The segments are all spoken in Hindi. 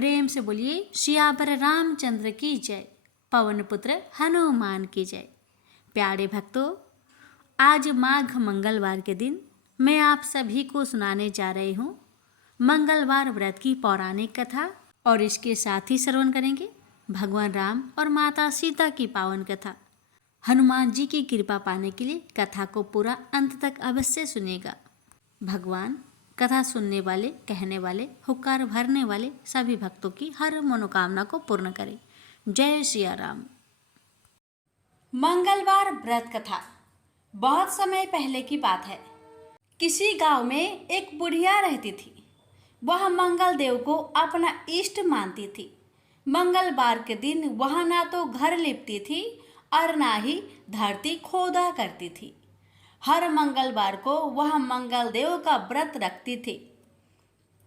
प्रेम से बोलिए सियावर रामचंद्र की जय, पवन पुत्र हनुमान की जय। प्यारे भक्तों, आज माघ मंगलवार के दिन मैं आप सभी को सुनाने जा रही हूँ मंगलवार व्रत की पौराणिक कथा, और इसके साथ ही श्रवण करेंगे भगवान राम और माता सीता की पावन कथा। हनुमान जी की कृपा पाने के लिए कथा को पूरा अंत तक अवश्य सुनिएगा। भगवान कथा सुनने वाले, कहने वाले, हुक्कार भरने वाले सभी भक्तों की हर मनोकामना को पूर्ण करें। जय सिया राम। मंगलवार व्रत कथा। बहुत समय पहले की बात है। किसी गांव में एक बुढ़िया रहती थी। वह मंगल देव को अपना इष्ट मानती थी। मंगलवार के दिन वह ना तो घर लिपती थी और ना ही धरती खोदा करती थी। हर मंगलवार को वह मंगल देव का व्रत रखती थी।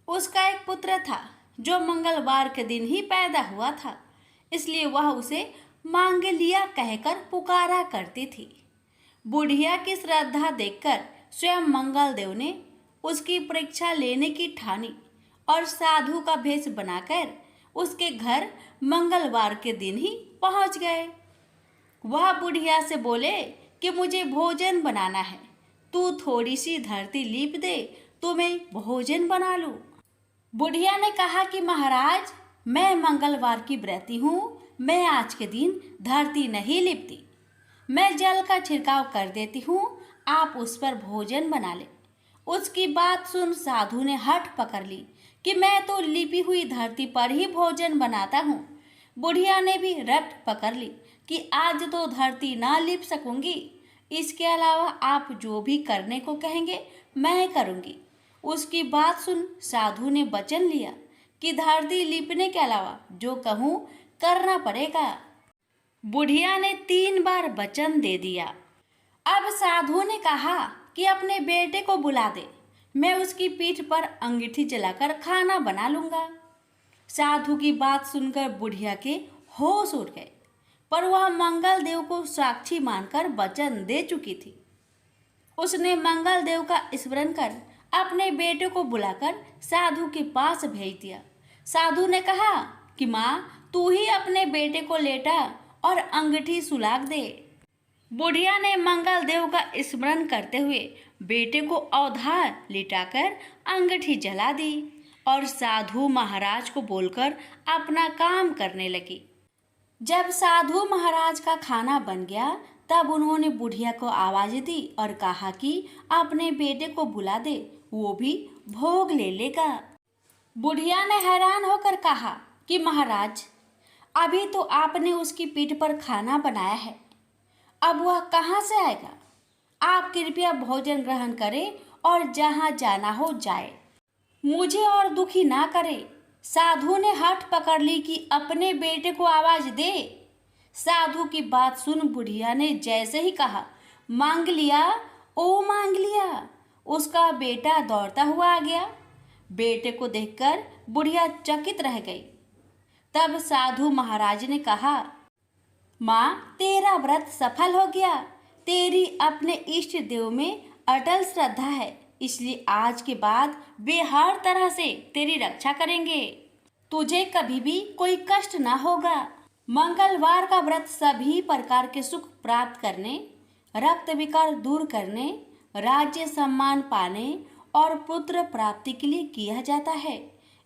उसका एक पुत्र था जो मंगलवार के दिन ही पैदा हुआ था, इसलिए वह उसे मांगलिया कहकर पुकारा करती थी। बुढ़िया की श्रद्धा देखकर स्वयं मंगल देव ने उसकी परीक्षा लेने की ठानी और साधु का भेष बनाकर उसके घर मंगलवार के दिन ही पहुंच गए। वह बुढ़िया से बोले कि मुझे भोजन बनाना है, तू थोड़ी सी धरती लीप दे तो मैं भोजन बना लूं। बुढ़िया ने कहा कि महाराज, मैं मंगलवार की व्रती हूँ, मैं आज के दिन धरती नहीं लिपती, मैं जल का छिड़काव कर देती हूँ, आप उस पर भोजन बना ले। उसकी बात सुन साधु ने हठ पकड़ ली कि मैं तो लिपी हुई धरती पर ही भोजन बनाता हूँ। बुढ़िया ने भी रट पकड़ ली कि आज तो धरती ना लिप सकूंगी, इसके अलावा आप जो भी करने को कहेंगे मैं करूंगी। उसकी बात सुन साधु ने वचन लिया कि धरती लिपने के अलावा जो कहूँ करना पड़ेगा। बुढ़िया ने 3 बार वचन दे दिया। अब साधु ने कहा कि अपने बेटे को बुला दे, मैं उसकी पीठ पर अंगीठी जलाकर खाना बना लूंगा। साधु की बात सुनकर बुढ़िया के होश उड़ गए, पर वह मंगल देव को साक्षी मानकर वचन दे चुकी थी। उसने मंगल देव का स्मरण कर अपने बेटे को बुलाकर साधु के पास भेज दिया। साधु ने कहा कि माँ, तू ही अपने बेटे को लेटा और अंगूठी सुलाग दे। बुढ़िया ने मंगल देव का स्मरण करते हुए बेटे को अवधार लिटाकर अंगूठी जला दी और साधु महाराज को बोलकर अपना काम करने लगी। जब साधु महाराज का खाना बन गया तब उन्होंने बुढ़िया को आवाज दी और कहा कि अपने बेटे को बुला दे, वो भी भोग ले लेगा। बुढ़िया ने हैरान होकर कहा कि महाराज, अभी तो आपने उसकी पीठ पर खाना बनाया है, अब वह कहाँ से आएगा? आप कृपया भोजन ग्रहण करें और जहाँ जाना हो जाए, मुझे और दुखी ना करे। साधु ने हठ पकड़ ली कि अपने बेटे को आवाज दे। साधु की बात सुन बुढ़िया ने जैसे ही कहा, मांग लिया, ओ मांग लिया, उसका बेटा दौड़ता हुआ आ गया। बेटे को देखकर बुढ़िया चकित रह गई। तब साधु महाराज ने कहा, माँ, तेरा व्रत सफल हो गया, तेरी अपने इष्ट देव में अटल श्रद्धा है, इसलिए आज के बाद वे हर तरह से तेरी रक्षा करेंगे, तुझे कभी भी कोई कष्ट ना होगा। मंगलवार का व्रत सभी प्रकार के सुख प्राप्त करने, रक्त विकार दूर करने, राज्य सम्मान पाने और पुत्र प्राप्ति के लिए किया जाता है।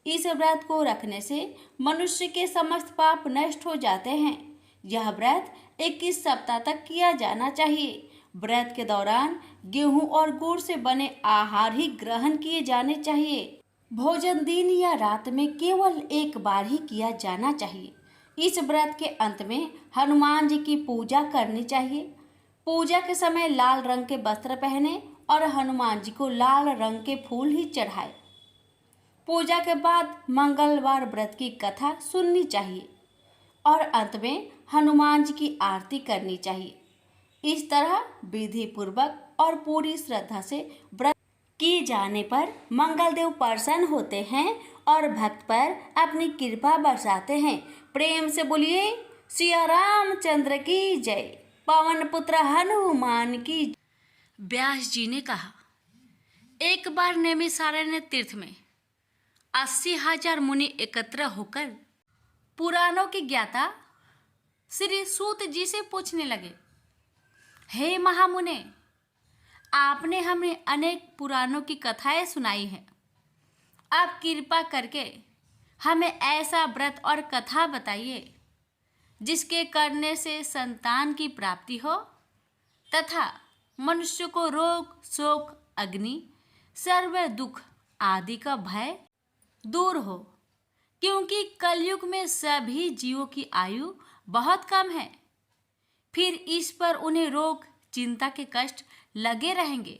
इस व्रत को रखने से मनुष्य के समस्त पाप नष्ट हो जाते हैं। यह व्रत 21 सप्ताह तक किया जाना चाहिए। व्रत के दौरान गेहूं और गुड़ से बने आहार ही ग्रहण किए जाने चाहिए। भोजन दिन या रात में केवल एक बार ही किया जाना चाहिए। इस व्रत के अंत में हनुमान जी की पूजा करनी चाहिए। पूजा के समय लाल रंग के वस्त्र पहने और हनुमान जी को लाल रंग के फूल ही चढ़ाए। पूजा के बाद मंगलवार व्रत की कथा सुननी चाहिए और अंत में हनुमान जी की आरती करनी चाहिए। इस तरह विधि पूर्वक और पूरी श्रद्धा से व्रत किए जाने पर मंगल देव प्रसन्न होते हैं और भक्त पर अपनी कृपा बरसाते हैं। प्रेम से बोलिए सिया रामचंद्र की जय, पवन पुत्र हनुमान की। व्यास जी ने कहा, एक बार नैमिषारण्य तीर्थ में 80,000 मुनि एकत्र होकर पुराणों की ज्ञाता श्री सूत जी से पूछने लगे, हे महामुने, आपने हमें अनेक पुराणों की कथाएं सुनाई हैं। आप कृपा करके हमें ऐसा व्रत और कथा बताइए जिसके करने से संतान की प्राप्ति हो तथा मनुष्य को रोग, शोक, अग्नि, सर्व दुख आदि का भय दूर हो, क्योंकि कलयुग में सभी जीवों की आयु बहुत कम है। फिर इस पर उन्हें रोग, चिंता के कष्ट लगे रहेंगे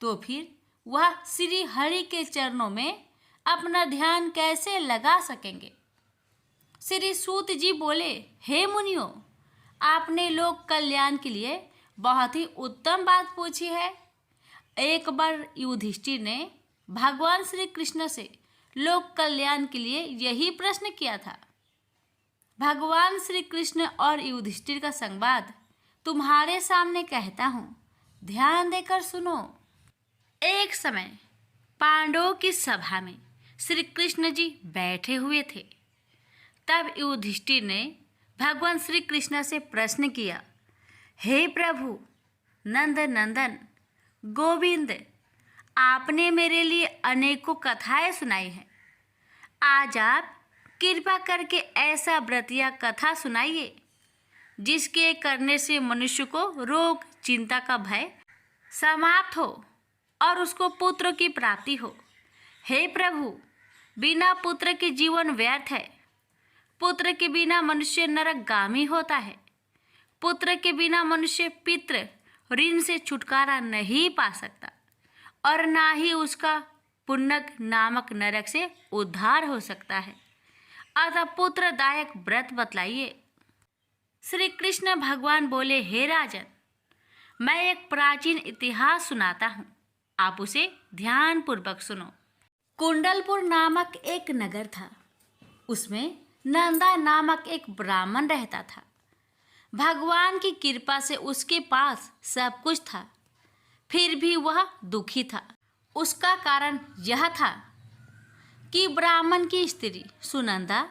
तो फिर वह श्री हरि के चरणों में अपना ध्यान कैसे लगा सकेंगे। श्री सूत जी बोले, हे मुनियों, आपने लोक कल्याण के लिए बहुत ही उत्तम बात पूछी है। एक बार युधिष्ठिर ने भगवान श्री कृष्ण से लोक कल्याण के लिए यही प्रश्न किया था। भगवान श्री कृष्ण और युधिष्ठिर का संवाद तुम्हारे सामने कहता हूँ, ध्यान देकर सुनो। एक समय पांडवों की सभा में श्री कृष्ण जी बैठे हुए थे। तब युधिष्ठिर ने भगवान श्री कृष्ण से प्रश्न किया, हे प्रभु, नंद नंदन, गोविंद, आपने मेरे लिए अनेकों कथाएं सुनाई हैं। आज आप कृपा करके ऐसा व्रत या कथा सुनाइए जिसके करने से मनुष्य को रोग, चिंता का भय समाप्त हो और उसको पुत्र की प्राप्ति हो। हे प्रभु, बिना पुत्र के जीवन व्यर्थ है। पुत्र के बिना मनुष्य नरकगामी होता है। पुत्र के बिना मनुष्य पितृ ऋण से छुटकारा नहीं पा सकता और ना ही उसका पुण्यक नामक नरक से उद्धार हो सकता है। अतः पुत्रदायक व्रत बतलाइए। श्री कृष्ण भगवान बोले, हे राजन, मैं एक प्राचीन इतिहास सुनाता हूँ, आप उसे ध्यान पूर्वक सुनो। कुंडलपुर नामक एक नगर था। उसमें नंदा नामक एक ब्राह्मण रहता था। भगवान की कृपा से उसके पास सब कुछ था, फिर भी वह दुखी था। उसका कारण यह था कि ब्राह्मण की स्त्री सुनंदा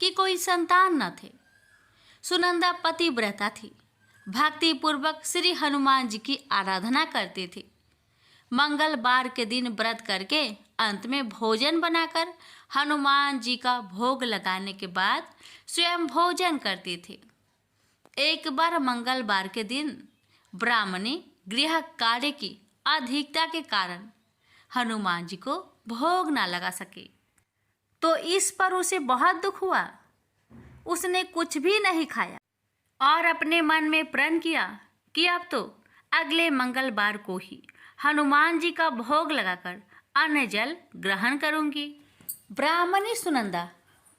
की कोई संतान न थे। सुनंदा पतिव्रता थी, भक्तिपूर्वक श्री हनुमान जी की आराधना करती थी। मंगलवार के दिन व्रत करके अंत में भोजन बनाकर हनुमान जी का भोग लगाने के बाद स्वयं भोजन करती थी। एक बार मंगलवार के दिन ब्राह्मणी गृह कार्य की अधिकता के कारण हनुमान जी को भोग ना लगा सके, तो इस पर उसे बहुत दुख हुआ। उसने कुछ भी नहीं खाया और अपने मन में प्रण किया कि अब तो अगले मंगलवार को ही हनुमान जी का भोग लगाकर अन्न जल ग्रहण करूंगी। ब्राह्मणी सुनंदा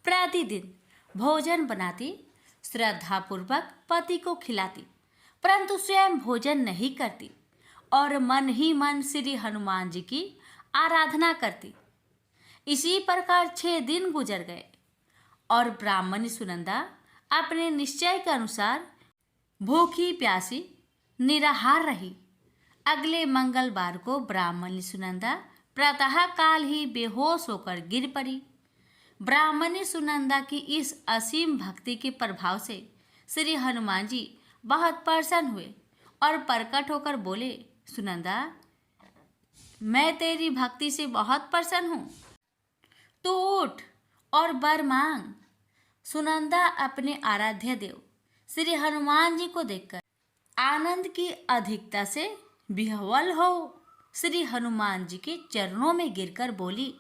प्रतिदिन भोजन बनाती, श्रद्धापूर्वक पति को खिलाती, परंतु स्वयं भोजन नहीं करती और मन ही मन श्री हनुमान जी की आराधना करती। इसी प्रकार 6 दिन गुजर गए और ब्राह्मणी सुनंदा अपने निश्चय के अनुसार भूखी प्यासी निराहार रही। अगले मंगलवार को ब्राह्मणी सुनंदा प्रातः काल ही बेहोश होकर गिर पड़ी। ब्राह्मणी सुनंदा की इस असीम भक्ति के प्रभाव से श्री हनुमान जी बहुत प्रसन्न हुए और प्रकट होकर बोले, सुनंदा, मैं तेरी भक्ति से बहुत प्रसन्न हूँ, तू उठ और वर मांग। सुनंदा अपने आराध्य देव श्री हनुमान जी को देखकर आनंद की अधिकता से विह्वल हो श्री हनुमान जी के चरणों में गिरकर बोली,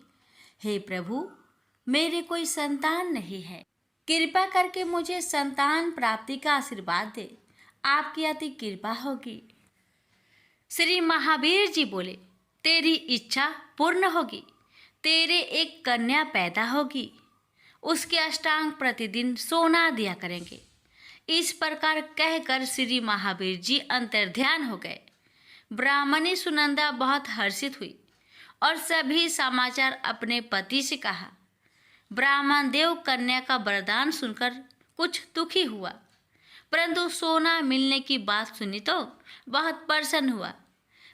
हे प्रभु, मेरे कोई संतान नहीं है, कृपा करके मुझे संतान प्राप्ति का आशीर्वाद दे, आपकी अति कृपा होगी। श्री महावीर जी बोले, तेरी इच्छा पूर्ण होगी, तेरे एक कन्या पैदा होगी, उसके अष्टांग प्रतिदिन सोना दिया करेंगे। इस प्रकार कहकर श्री महावीर जी अंतर्ध्यान हो गए। ब्राह्मणी सुनंदा बहुत हर्षित हुई और सभी समाचार अपने पति से कहा। ब्राह्मण देव कन्या का वरदान सुनकर कुछ दुखी हुआ, परंतु सोना मिलने की बात सुनी तो बहुत प्रसन्न हुआ।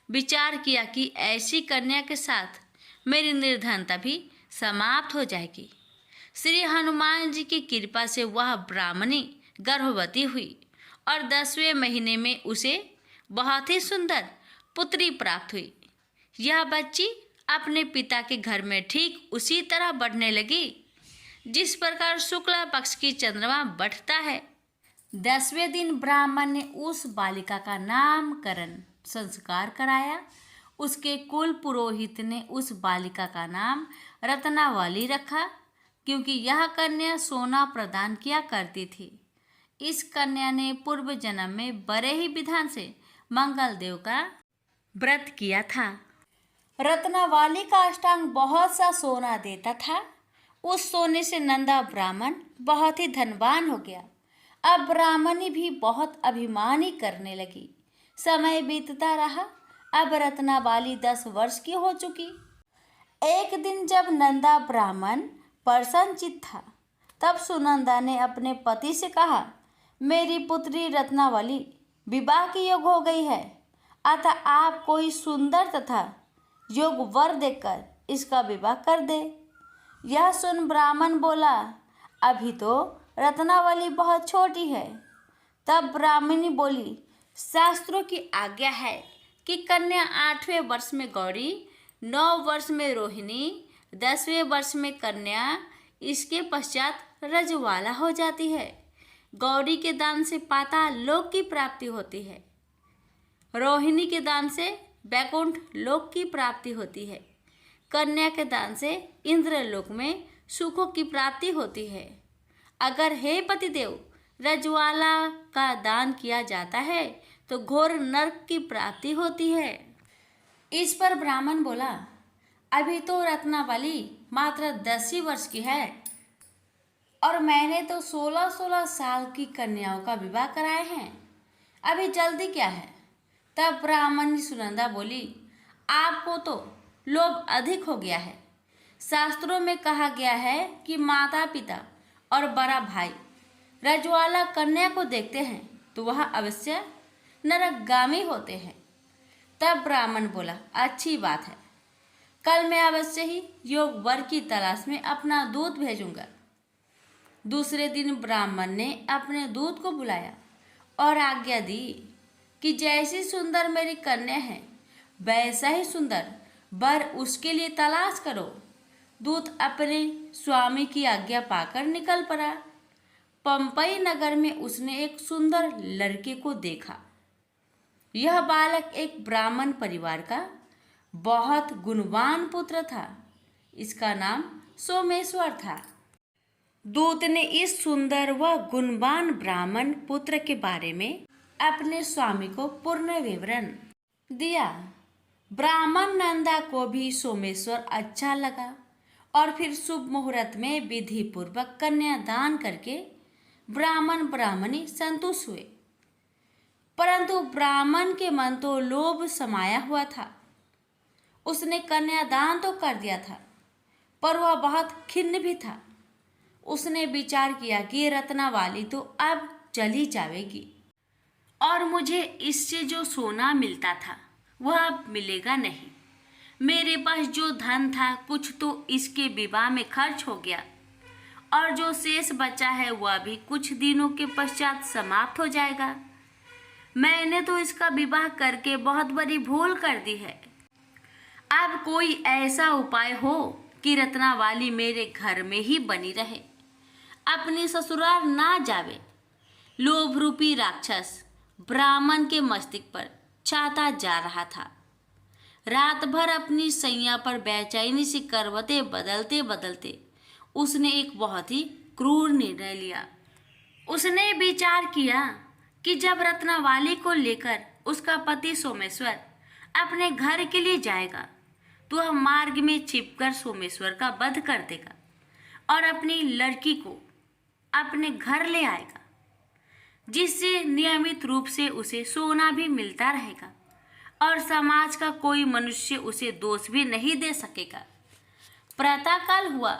विचार किया कि ऐसी कन्या के साथ मेरी निर्धनता भी समाप्त हो जाएगी। श्री हनुमान जी की कृपा से वह ब्राह्मणी गर्भवती हुई और 10वें महीने में उसे बहुत ही सुंदर पुत्री प्राप्त हुई। यह बच्ची अपने पिता के घर में ठीक उसी तरह बढ़ने लगी जिस प्रकार शुक्ला पक्ष की चंद्रमा बढ़ता है। 10वें दिन ब्राह्मण ने उस बालिका का नामकरण संस्कार कराया। उसके कुल पुरोहित ने उस बालिका का नाम रत्नावली रखा, क्योंकि यह कन्या सोना प्रदान किया करती थी। इस कन्या ने पूर्व जन्म में बड़े ही विधान से मंगल देव का व्रत किया था। रत्नावली का अष्टांग बहुत सा सोना देता था। उस सोने से नंदा ब्राह्मण बहुत ही धनवान हो गया। अब ब्राह्मणी भी बहुत अभिमानी करने लगी। समय बीतता रहा। अब रत्नावली 10 वर्ष की हो चुकी। एक दिन जब नंदा ब्राह्मण प्रसन्नचित्त था, तब सुनंदा ने अपने पति से कहा, मेरी पुत्री रत्नावली विवाह की योग हो गई है, अतः आप कोई सुंदर तथा योग वर देकर इसका विवाह कर दे। यह सुन ब्राह्मण बोला, अभी तो रत्नावली बहुत छोटी है। तब ब्राह्मणी बोली, शास्त्रों की आज्ञा है कि कन्या 8वें वर्ष में गौरी, 9 वर्ष में रोहिणी, 10वें वर्ष में कन्या, इसके पश्चात रजवाला हो जाती है। गौरी के दान से पाताल लोक की प्राप्ति होती है। रोहिणी के दान से वैकुंठ लोक की प्राप्ति होती है। कन्या के दान से इंद्रलोक में सुखों की प्राप्ति होती है। अगर हे पतिदेव रजवाला का दान किया जाता है तो घोर नरक की प्राप्ति होती है। इस पर ब्राह्मण बोला, अभी तो रत्नावली मात्र 10 ही वर्ष की है और मैंने तो 16-16 साल की कन्याओं का विवाह कराए हैं, अभी जल्दी क्या है। तब ब्राह्मणी सुनंदा बोली, आपको तो लोभ अधिक हो गया है। शास्त्रों में कहा गया है कि माता पिता और बड़ा भाई रजवाला कन्या को देखते हैं तो वह अवश्य नरकगामी होते हैं। तब ब्राह्मण बोला, अच्छी बात है, कल मैं अवश्य ही योग वर की तलाश में अपना दूत भेजूंगा। दूसरे दिन ब्राह्मण ने अपने दूत को बुलाया और आज्ञा दी कि जैसी सुंदर मेरी कन्या है वैसा ही सुंदर वर उसके लिए तलाश करो। दूत अपने स्वामी की आज्ञा पाकर निकल पड़ा। पंपई नगर में उसने एक सुंदर लड़के को देखा। यह बालक एक ब्राह्मण परिवार का बहुत गुणवान पुत्र था। इसका नाम सोमेश्वर था। दूत ने इस सुंदर व गुणवान ब्राह्मण पुत्र के बारे में अपने स्वामी को पूर्ण विवरण दिया। ब्राह्मण नंदा को भी सोमेश्वर अच्छा लगा और फिर शुभ मुहूर्त में विधि पूर्वक कन्यादान करके ब्राह्मण ब्राह्मणी संतुष्ट हुए। परंतु ब्राह्मण के मन तो लोभ समाया हुआ था। उसने कन्यादान तो कर दिया था, पर वह बहुत खिन्न भी था। उसने विचार किया कि रत्नावली तो अब चली जाएगी और मुझे इससे जो सोना मिलता था वह अब मिलेगा नहीं। मेरे पास जो धन था कुछ तो इसके विवाह में खर्च हो गया और जो शेष बचा है वह भी कुछ दिनों के पश्चात समाप्त हो जाएगा। मैंने तो इसका विवाह करके बहुत बड़ी भूल कर दी है। अब कोई ऐसा उपाय हो कि रत्नावली मेरे घर में ही बनी रहे, अपने ससुराल ना जावे। लोभ रूपी राक्षस ब्राह्मण के मस्तिष्क पर छाता जा रहा था। रात भर अपनी सैया पर बेचैनी से करवटें बदलते बदलते उसने एक बहुत ही क्रूर निर्णय लिया। उसने विचार किया कि जब रत्नावली को लेकर उसका पति सोमेश्वर अपने घर के लिए जाएगा तो वह मार्ग में छिपकर सोमेश्वर का वध कर देगा और अपनी लड़की को अपने घर ले आएगा, जिससे नियमित रूप से उसे सोना भी मिलता रहेगा और समाज का कोई मनुष्य उसे दोष भी नहीं दे सकेगा। प्रातःकाल हुआ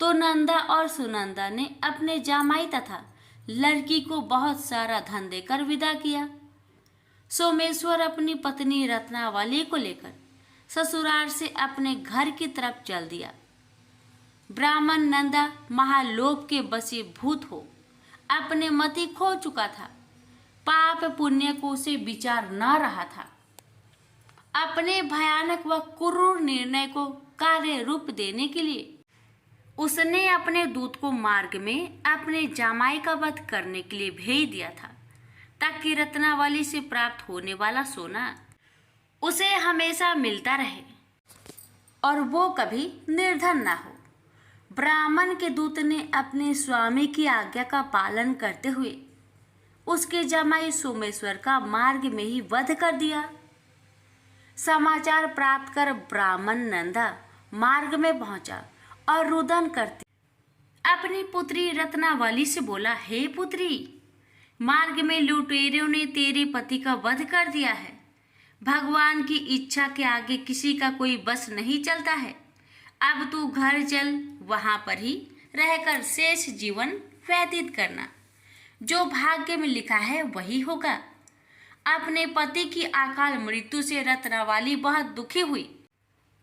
तो नंदा और सुनंदा ने अपने जामाई तथा लड़की को बहुत सारा धन देकर विदा किया। सोमेश्वर अपनी पत्नी रत्नावली को लेकर ससुराल से अपने घर की तरफ चल दिया। ब्राह्मण नंदा महालोभ के वशीभूत हो अपने मति खो चुका था। पाप पुण्य को उसे विचार न रहा था। अपने भयानक व क्रूर निर्णय को कार्य रूप देने के लिए उसने अपने दूत को मार्ग में अपने जामाई का वध करने के लिए भेज दिया था, ताकि रत्नावली से प्राप्त होने वाला सोना उसे हमेशा मिलता रहे और वो कभी निर्धन ना हो। ब्राह्मण के दूत ने अपने स्वामी की आज्ञा का पालन करते हुए उसके जमाई सोमेश्वर का मार्ग में ही वध कर दिया। समाचार प्राप्त कर ब्राह्मण नंदा मार्ग में पहुंचा और रुदन करते अपनी पुत्री रत्नावली से बोला, हे पुत्री, मार्ग में लुटेरों ने तेरे पति का वध कर दिया है। भगवान की इच्छा के आगे किसी का कोई बस नहीं चलता है। अब तू घर चल, वहां पर ही रहकर शेष जीवन व्यतीत करना। जो भाग्य में लिखा है वही होगा। अपने पति की अकाल मृत्यु से रत्नावली बहुत दुखी हुई।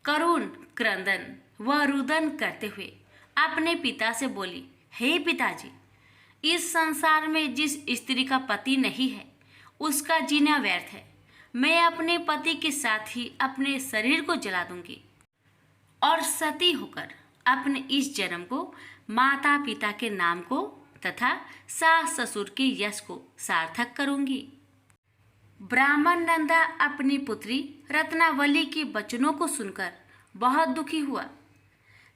करुण क्रंदन व रुदन करते हुए अपने पिता से बोली, हे पिताजी, इस संसार में जिस स्त्री का पति नहीं है उसका जीना व्यर्थ है। मैं अपने पति के साथ ही अपने शरीर को जला दूंगी और सती होकर अपने इस जन्म को माता पिता के नाम को तथा सास ससुर के यश को सार्थक करूंगी। ब्राह्मण नंदा अपनी पुत्री रत्नावली के वचनों को सुनकर बहुत दुखी हुआ।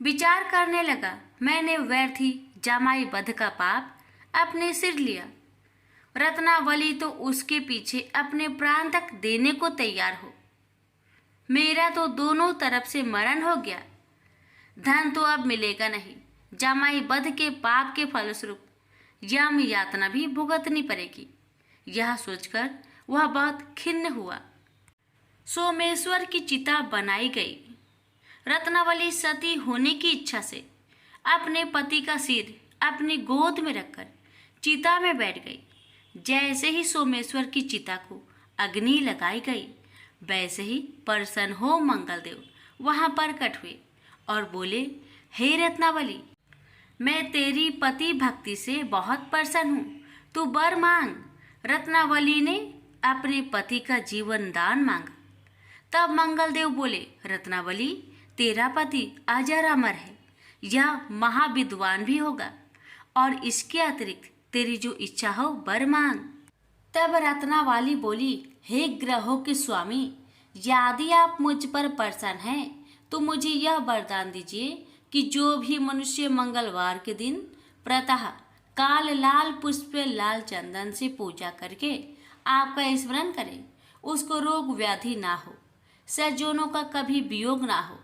विचार करने लगा, मैंने व्यर्थ ही जमाई वध का पाप अपने सिर लिया। रत्नावली तो उसके पीछे अपने प्राण तक देने को तैयार हो। मेरा तो दोनों तरफ से मरण हो गया। धन तो अब मिलेगा नहीं। जमाई वध के पाप के फलस्वरूप यम यातना भी भुगतनी पड़ेगी। यह सोचकर वह बहुत खिन्न हुआ। सोमेश्वर की चिता बनाई गई। रत्नावली सती होने की इच्छा से अपने पति का सिर अपनी गोद में रखकर चिता में बैठ गई। जैसे ही सोमेश्वर की चिता को अग्नि लगाई गई, वैसे ही प्रसन्न हो मंगलदेव वहां प्रकट हुए और बोले, हे रत्नावली, मैं तेरी पति भक्ति से बहुत प्रसन्न हूँ, तू वर मांग। रत्नावली ने अपने पति का जीवन दान मांगा। तब मंगलदेव बोले, रत्नावली, तेरा पति अजर अमर है, यह महाविद्वान भी होगा और इसके अतिरिक्त तेरी जो इच्छा हो वर मांग। तब रत्नावली बोली, हे ग्रहों के स्वामी, यदि आप मुझ पर प्रसन्न हैं तो मुझे यह वरदान दीजिए कि जो भी मनुष्य मंगलवार के दिन प्रातः काल लाल पुष्प लाल चंदन से पूजा करके आपका स्मरण करे, उसको रोग व्याधि ना हो, सज्जनों का कभी वियोग ना हो,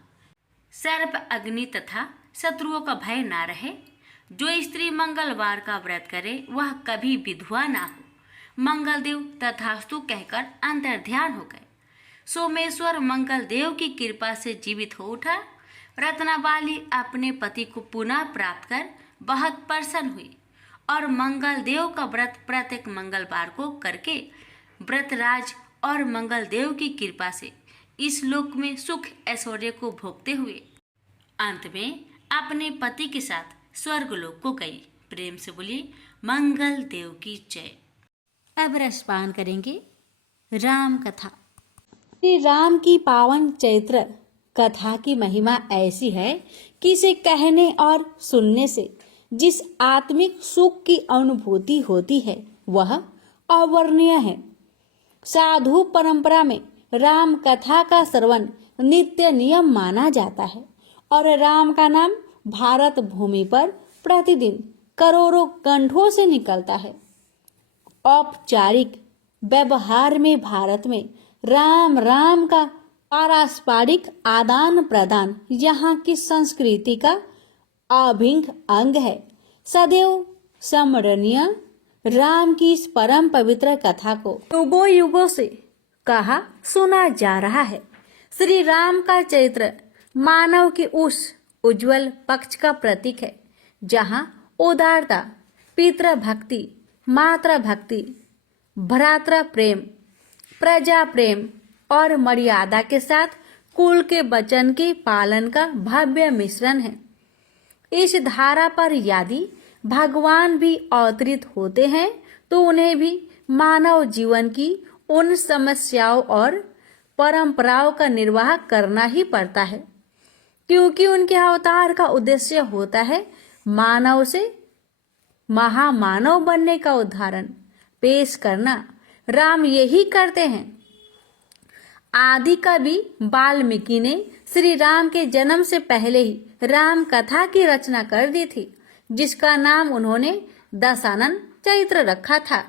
सर्प अग्नि तथा शत्रुओं का भय ना रहे। जो स्त्री मंगलवार का व्रत करे वह कभी विधवा ना हो। मंगलदेव तथास्तु कहकर अंतर्ध्यान हो गए। सोमेश्वर मंगलदेव की कृपा से जीवित हो उठा। रत्नावली अपने पति को पुनः प्राप्त कर बहुत प्रसन्न हुई और मंगलदेव का व्रत प्रत्येक मंगलवार को करके व्रतराज और मंगलदेव की कृपा से इस लोक में सुख ऐश्वर्य को भोगते हुए अंत में अपने पति के साथ स्वर्ग लोक को गई। प्रेम से बोलिए मंगल देव की जय। अब रसपान करेंगे राम कथा। श्री राम की पावन चैत्र कथा की महिमा ऐसी है कि इसे कहने और सुनने से जिस आत्मिक सुख की अनुभूति होती है वह अवर्णनीय है। साधु परंपरा में राम कथा का श्रवण नित्य नियम माना जाता है और राम का नाम भारत भूमि पर प्रतिदिन करोड़ों कंठों से निकलता है। औपचारिक व्यवहार में भारत में राम राम का पारस्परिक आदान प्रदान यहाँ की संस्कृति का अभिन्न अंग है। सदैव स्मरणीय राम की इस परम पवित्र कथा को युगों युगों से कहा सुना जा रहा है। श्री राम का चरित्र मानव के उस उज्जवल पक्ष का प्रतीक है जहाँ उदारता, पितृ भक्ति, मातृ भक्ति, भ्रातृ प्रेम, प्रजा प्रेम और मर्यादा के साथ कुल के वचन के पालन का भव्य मिश्रण है। इस धारा पर यदि भगवान भी अवतरित होते हैं तो उन्हें भी मानव जीवन की उन समस्याओं और परंपराओं का निर्वाह करना ही पड़ता है, क्योंकि उनके अवतार का उद्देश्य होता है मानव से महामानव बनने का उदाहरण पेश करना। राम यही करते हैं। आदि कवि वाल्मीकि ने श्री राम के जन्म से पहले ही राम कथा की रचना कर दी थी, जिसका नाम उन्होंने दशानन चरित्र रखा था।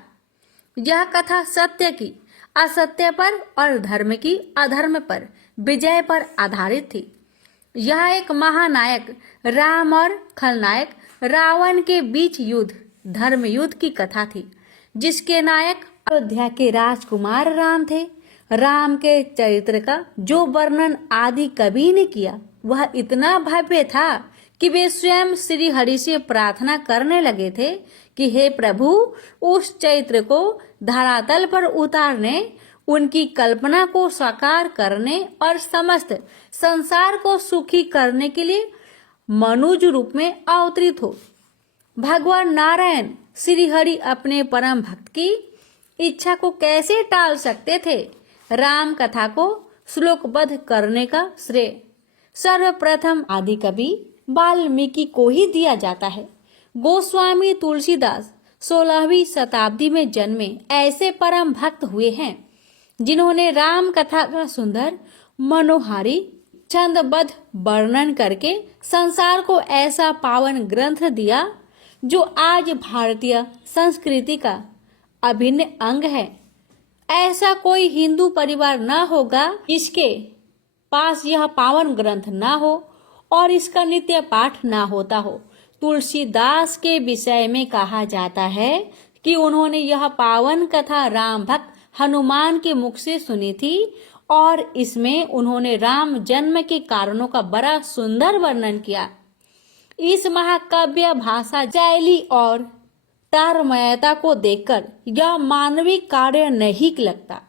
यह कथा सत्य की असत्य पर और धर्म की अधर्म पर विजय पर आधारित थी। यह एक महानायक राम और खलनायक रावण के बीच युद्ध, धर्म युद्ध की कथा थी, जिसके नायक अयोध्या के राजकुमार राम थे। राम के चरित्र का जो वर्णन आदि कवि ने किया वह इतना भव्य था कि वे स्वयं श्री हरि से प्रार्थना करने लगे थे कि हे प्रभु, उस चरित्र को धरातल पर उतारने, उनकी कल्पना को साकार करने और समस्त संसार को सुखी करने के लिए मनुज रूप में अवतरित हो। भगवान नारायण श्री हरि अपने परम भक्त की इच्छा को कैसे टाल सकते थे। राम कथा को श्लोकबद्ध करने का श्रेय सर्वप्रथम आदि कवि वाल्मीकि को ही दिया जाता है। गोस्वामी तुलसीदास 16वीं शताब्दी में जन्मे ऐसे परम भक्त हुए हैं जिन्होंने राम कथा का सुंदर मनोहारी छंदबद्ध वर्णन करके संसार को ऐसा पावन ग्रंथ दिया जो आज भारतीय संस्कृति का अभिन्न अंग है। ऐसा कोई हिंदू परिवार न होगा जिसके पास यह पावन ग्रंथ न हो और इसका नित्य पाठ न होता हो। तुलसीदास के विषय में कहा जाता है कि उन्होंने यह पावन कथा राम भक्त हनुमान के मुख से सुनी थी और इसमें उन्होंने राम जन्म के कारणों का बड़ा सुंदर वर्णन किया। इस महाकाव्य भाषा शैली और तारमयता को देखकर यह मानवीय कार्य नहीं लगता।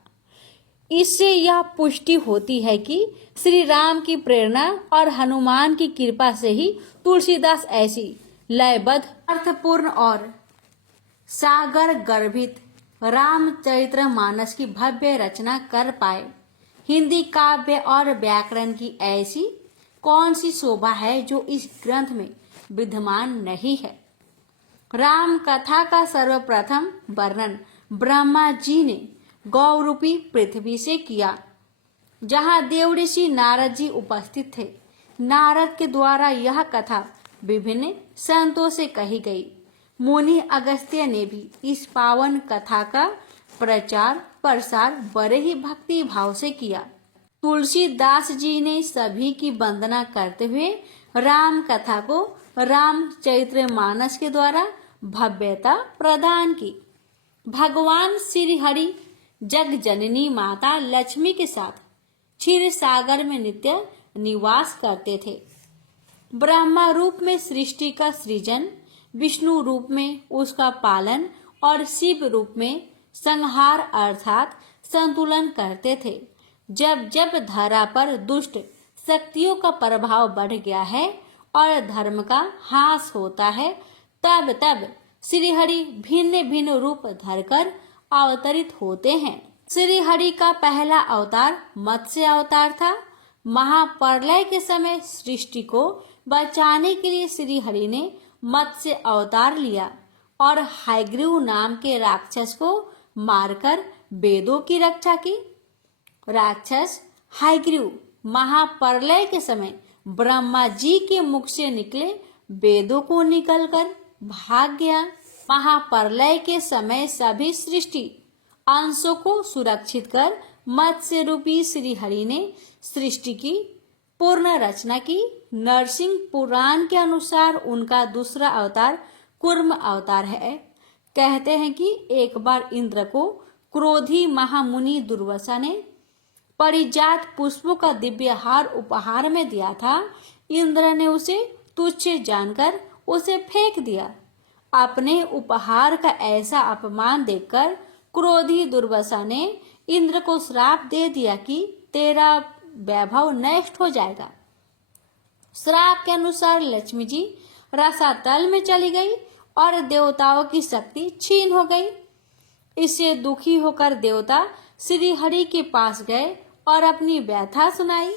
इससे यह पुष्टि होती है कि श्री राम की प्रेरणा और हनुमान की कृपा से ही तुलसीदास ऐसी लयबद्ध, अर्थपूर्ण और सागर गर्भित रामचरितमानस की भव्य रचना कर पाए। हिंदी काव्य और व्याकरण की ऐसी कौन सी शोभा है जो इस ग्रंथ में विद्यमान नहीं है। राम कथा का सर्वप्रथम वर्णन ब्रह्मा जी ने गौरूपी पृथ्वी से किया, जहाँ देव ऋषि नारद जी उपस्थित थे। नारद के द्वारा यह कथा विभिन्न संतों से कही गई। मुनि अगस्त्य ने भी इस पावन कथा का प्रचार प्रसार बड़े ही भक्ति भाव से किया। तुलसीदास जी ने सभी की वंदना करते हुए राम कथा को रामचरितमानस के द्वारा भव्यता प्रदान की। भगवान श्री हरि जग जननी माता लक्ष्मी के साथ क्षीर सागर में नित्य निवास करते थे। ब्रह्मा रूप में सृष्टि का सृजन, विष्णु रूप में उसका पालन और शिव रूप में संहार अर्थात संतुलन करते थे। जब जब धरा पर दुष्ट शक्तियों का प्रभाव बढ़ गया है और धर्म का ह्रास होता है, तब तब श्री हरि भिन्न भिन्न रूप धरकर अवतरित होते हैं। श्री हरि का पहला अवतार मत्स्य अवतार था। महाप्रलय के समय सृष्टि को बचाने के लिए श्री हरि ने मत्स्य अवतार लिया और हायग्रीव नाम के राक्षस को मारकर वेदों की रक्षा की। राक्षस हायग्रीव महाप्रलय के समय ब्रह्मा जी के मुख से निकले वेदों को निकलकर भाग गया। महाप्रलय के समय सभी सृष्टि अंशों को सुरक्षित कर मत्स्य रूपी श्री हरि ने सृष्टि की पूर्ण रचना की। नरसिंह पुराण के अनुसार उनका दूसरा अवतार कूर्म अवतार है। कहते हैं कि एक बार इंद्र को क्रोधी महामुनि दुर्वासा ने परिजात पुष्पों का दिव्य हार उपहार में दिया था। इंद्र ने उसे तुच्छ जानकर उसे फेंक दिया। अपने उपहार का ऐसा अपमान देखकर क्रोधी दुर्वासा ने इंद्र को श्राप दे दिया कि तेरा वैभव नष्ट हो जाएगा। श्राप के अनुसार लक्ष्मी जी रसातल में चली गई और देवताओं की शक्ति छीन हो गई। इससे दुखी होकर देवता श्री हरि के पास गए और अपनी व्यथा सुनाई।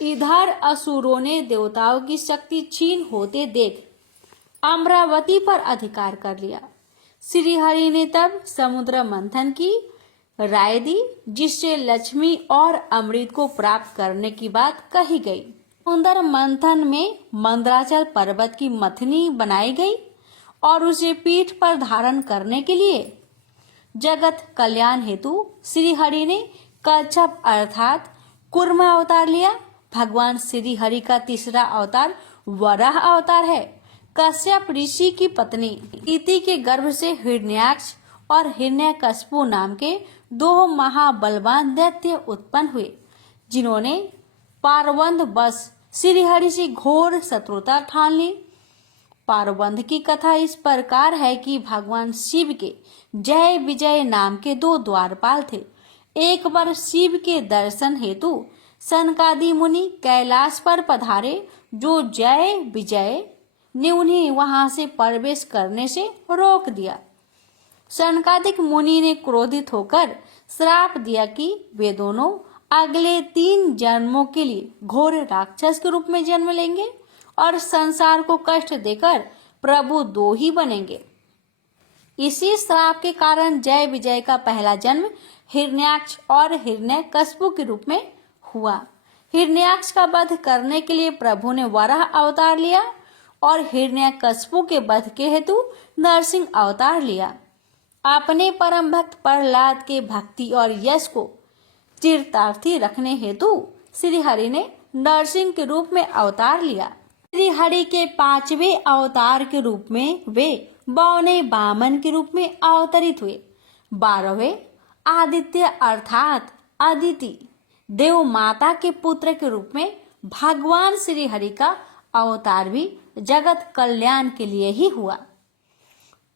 इधर असुरों ने देवताओं की शक्ति छीन होते देख अमरावती पर अधिकार कर लिया। श्री हरि ने तब समुद्र मंथन की राय दी, जिससे लक्ष्मी और अमृत को प्राप्त करने की बात कही गई। समुद्र मंथन में मंदराचल पर्वत की मथनी बनाई गई और उसे पीठ पर धारण करने के लिए जगत कल्याण हेतु श्री हरि ने कच्छप अर्थात कूर्म अवतार लिया। भगवान श्री हरि का तीसरा अवतार वराह अवतार है। कश्यप ऋषि की पत्नी इति के गर्भ से हिरण्याक्ष और हिरण्यकशिपु नाम के दो महाबलवान दैत्य उत्पन्न हुए, जिन्होंने पारवंध बस श्री हरि से घोर शत्रुता ठान ली। पारवंध की कथा इस प्रकार है कि भगवान शिव के जय विजय नाम के दो द्वारपाल थे। एक बार शिव के दर्शन हेतु सनकादि मुनि कैलाश पर पधारे, जो जय विजय ने उन्हें वहां से प्रवेश करने से रोक दिया। सनकादिक मुनि ने क्रोधित होकर श्राप दिया कि वे दोनों अगले 3 जन्मों के लिए घोर राक्षस के रूप में जन्म लेंगे और संसार को कष्ट देकर प्रभु 2 ही बनेंगे। इसी श्राप के कारण जय विजय का पहला जन्म हिरण्याक्ष और हिरण्यकशिपु के रूप में हुआ। हिरण्याक्ष का वध करने के लिए प्रभु ने वराह अवतार लिया और हिरण्यकशिपु के वध के हेतु नरसिंह अवतार लिया। अपने परम भक्त प्रहलाद के भक्ति और यश को चिरतार्थी रखने हेतु श्री हरि ने नरसिंह के रूप में अवतार लिया। श्री हरि के 5वें अवतार के रूप में वे 52वें वामन के रूप में अवतरित हुए। 12वें आदित्य अर्थात अदिति देव माता के पुत्र के रूप में भगवान श्री हरि का अवतार भी जगत कल्याण के लिए ही हुआ।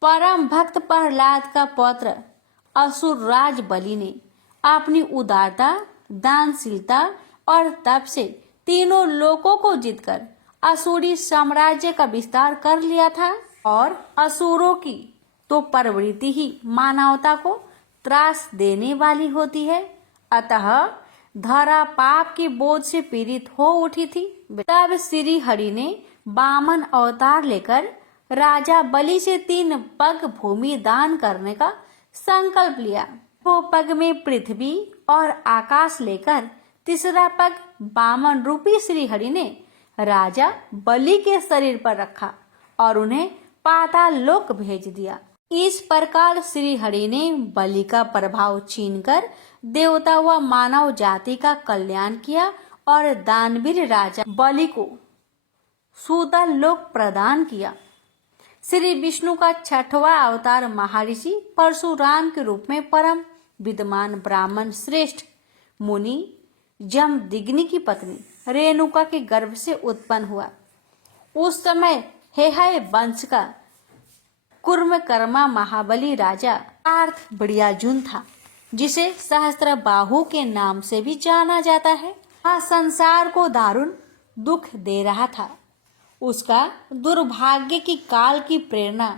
परम भक्त प्रहलाद का पुत्र असुरराज बलि ने अपनी उदारता, दानशीलता और तप से तीनों लोकों को जीतकर असुरी साम्राज्य का विस्तार कर लिया था। और असुरों की तो प्रवृत्ति ही मानवता को त्रास देने वाली होती है, अतः धरा पाप के बोझ से पीड़ित हो उठी थी। तब श्री हरि ने वामन अवतार लेकर राजा बलि से 3 पग भूमि दान करने का संकल्प लिया। 2 पग में पृथ्वी और आकाश लेकर तीसरा पग वामन रूपी श्री हरि ने राजा बलि के शरीर पर रखा और उन्हें पाताल लोक भेज दिया। इस प्रकार श्री हरि ने बलि का प्रभाव छीनकर देवता व मानव जाति का कल्याण किया और दानवीर राजा बलि को सूतल लोक प्रदान किया। श्री विष्णु का 6वां अवतार महर्षि परशुराम के रूप में परम विद्वान ब्राह्मण श्रेष्ठ मुनि जमदग्नि की पत्नी रेणुका के गर्भ से उत्पन्न हुआ। उस समय हेहय वंश का कुर्मकर्मा महाबली राजा पार्थ बड़ियाजुन था, जिसे सहस्त्र बाहु के नाम से भी जाना जाता है। वह संसार को दारुण दुख दे रहा था। उसका दुर्भाग्य की काल की प्रेरणा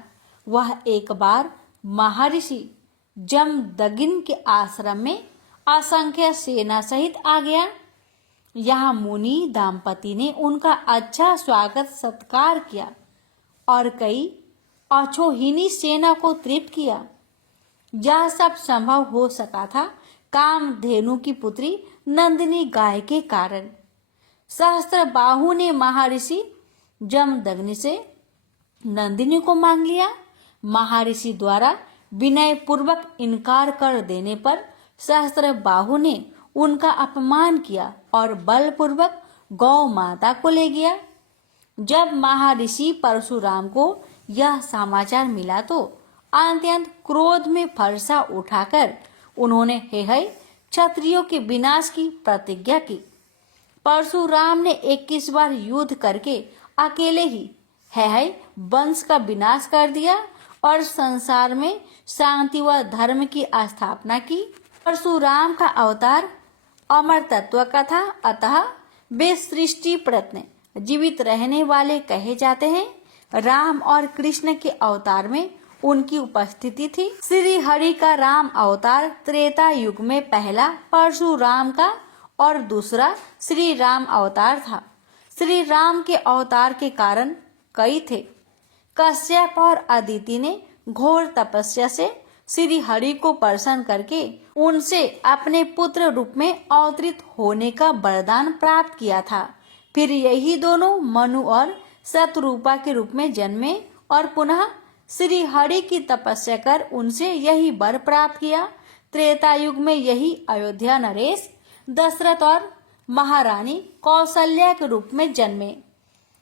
वह एक बार महर्षि जमदग्नि के आश्रम में असंख्य सेना सहित आ गया। यहाँ मुनि दंपति ने उनका अच्छा स्वागत सत्कार किया और कई अछोहिनी सेना को तृप्त किया। यह सब संभव हो सका था कामधेनु की पुत्री नंदिनी गाय के कारण। सहस्त्र बाहु ने महर्षि जमदग्नि से नंदिनी को मांग लिया। महर्षि द्वारा विनय पूर्वक इनकार कर देने पर सहस्त्र बाहु ने उनका अपमान किया और बलपूर्वक गौ माता को ले गया। जब महर्षि परशुराम को यह समाचार मिला तो अत्यंत क्रोध में फरसा उठाकर उन्होंने हेहय क्षत्रियों के विनाश की प्रतिज्ञा की। परशुराम ने 21 बार युद्ध करके अकेले ही हेहय वंश का विनाश कर दिया और संसार में शांति व धर्म की स्थापना की। परशुराम का अवतार अमर तत्व का था, अतः वे सृष्टि प्रत्न जीवित रहने वाले कहे जाते हैं। राम और कृष्ण के अवतार में उनकी उपस्थिति थी। श्री हरि का राम अवतार त्रेता युग में पहला परशुराम का और दूसरा श्री राम अवतार था। श्री राम के अवतार के कारण कई थे। कश्यप और अदिति ने घोर तपस्या से श्री हरि को प्रसन्न करके उनसे अपने पुत्र रूप में अवतरित होने का वरदान प्राप्त किया था। फिर यही दोनों मनु और शतरूपा के रूप में जन्मे और पुनः श्री हरि की तपस्या कर उनसे यही वर प्राप्त किया। त्रेता युग में यही अयोध्या नरेश दशरथ और महारानी कौशल्या के रूप में जन्मे।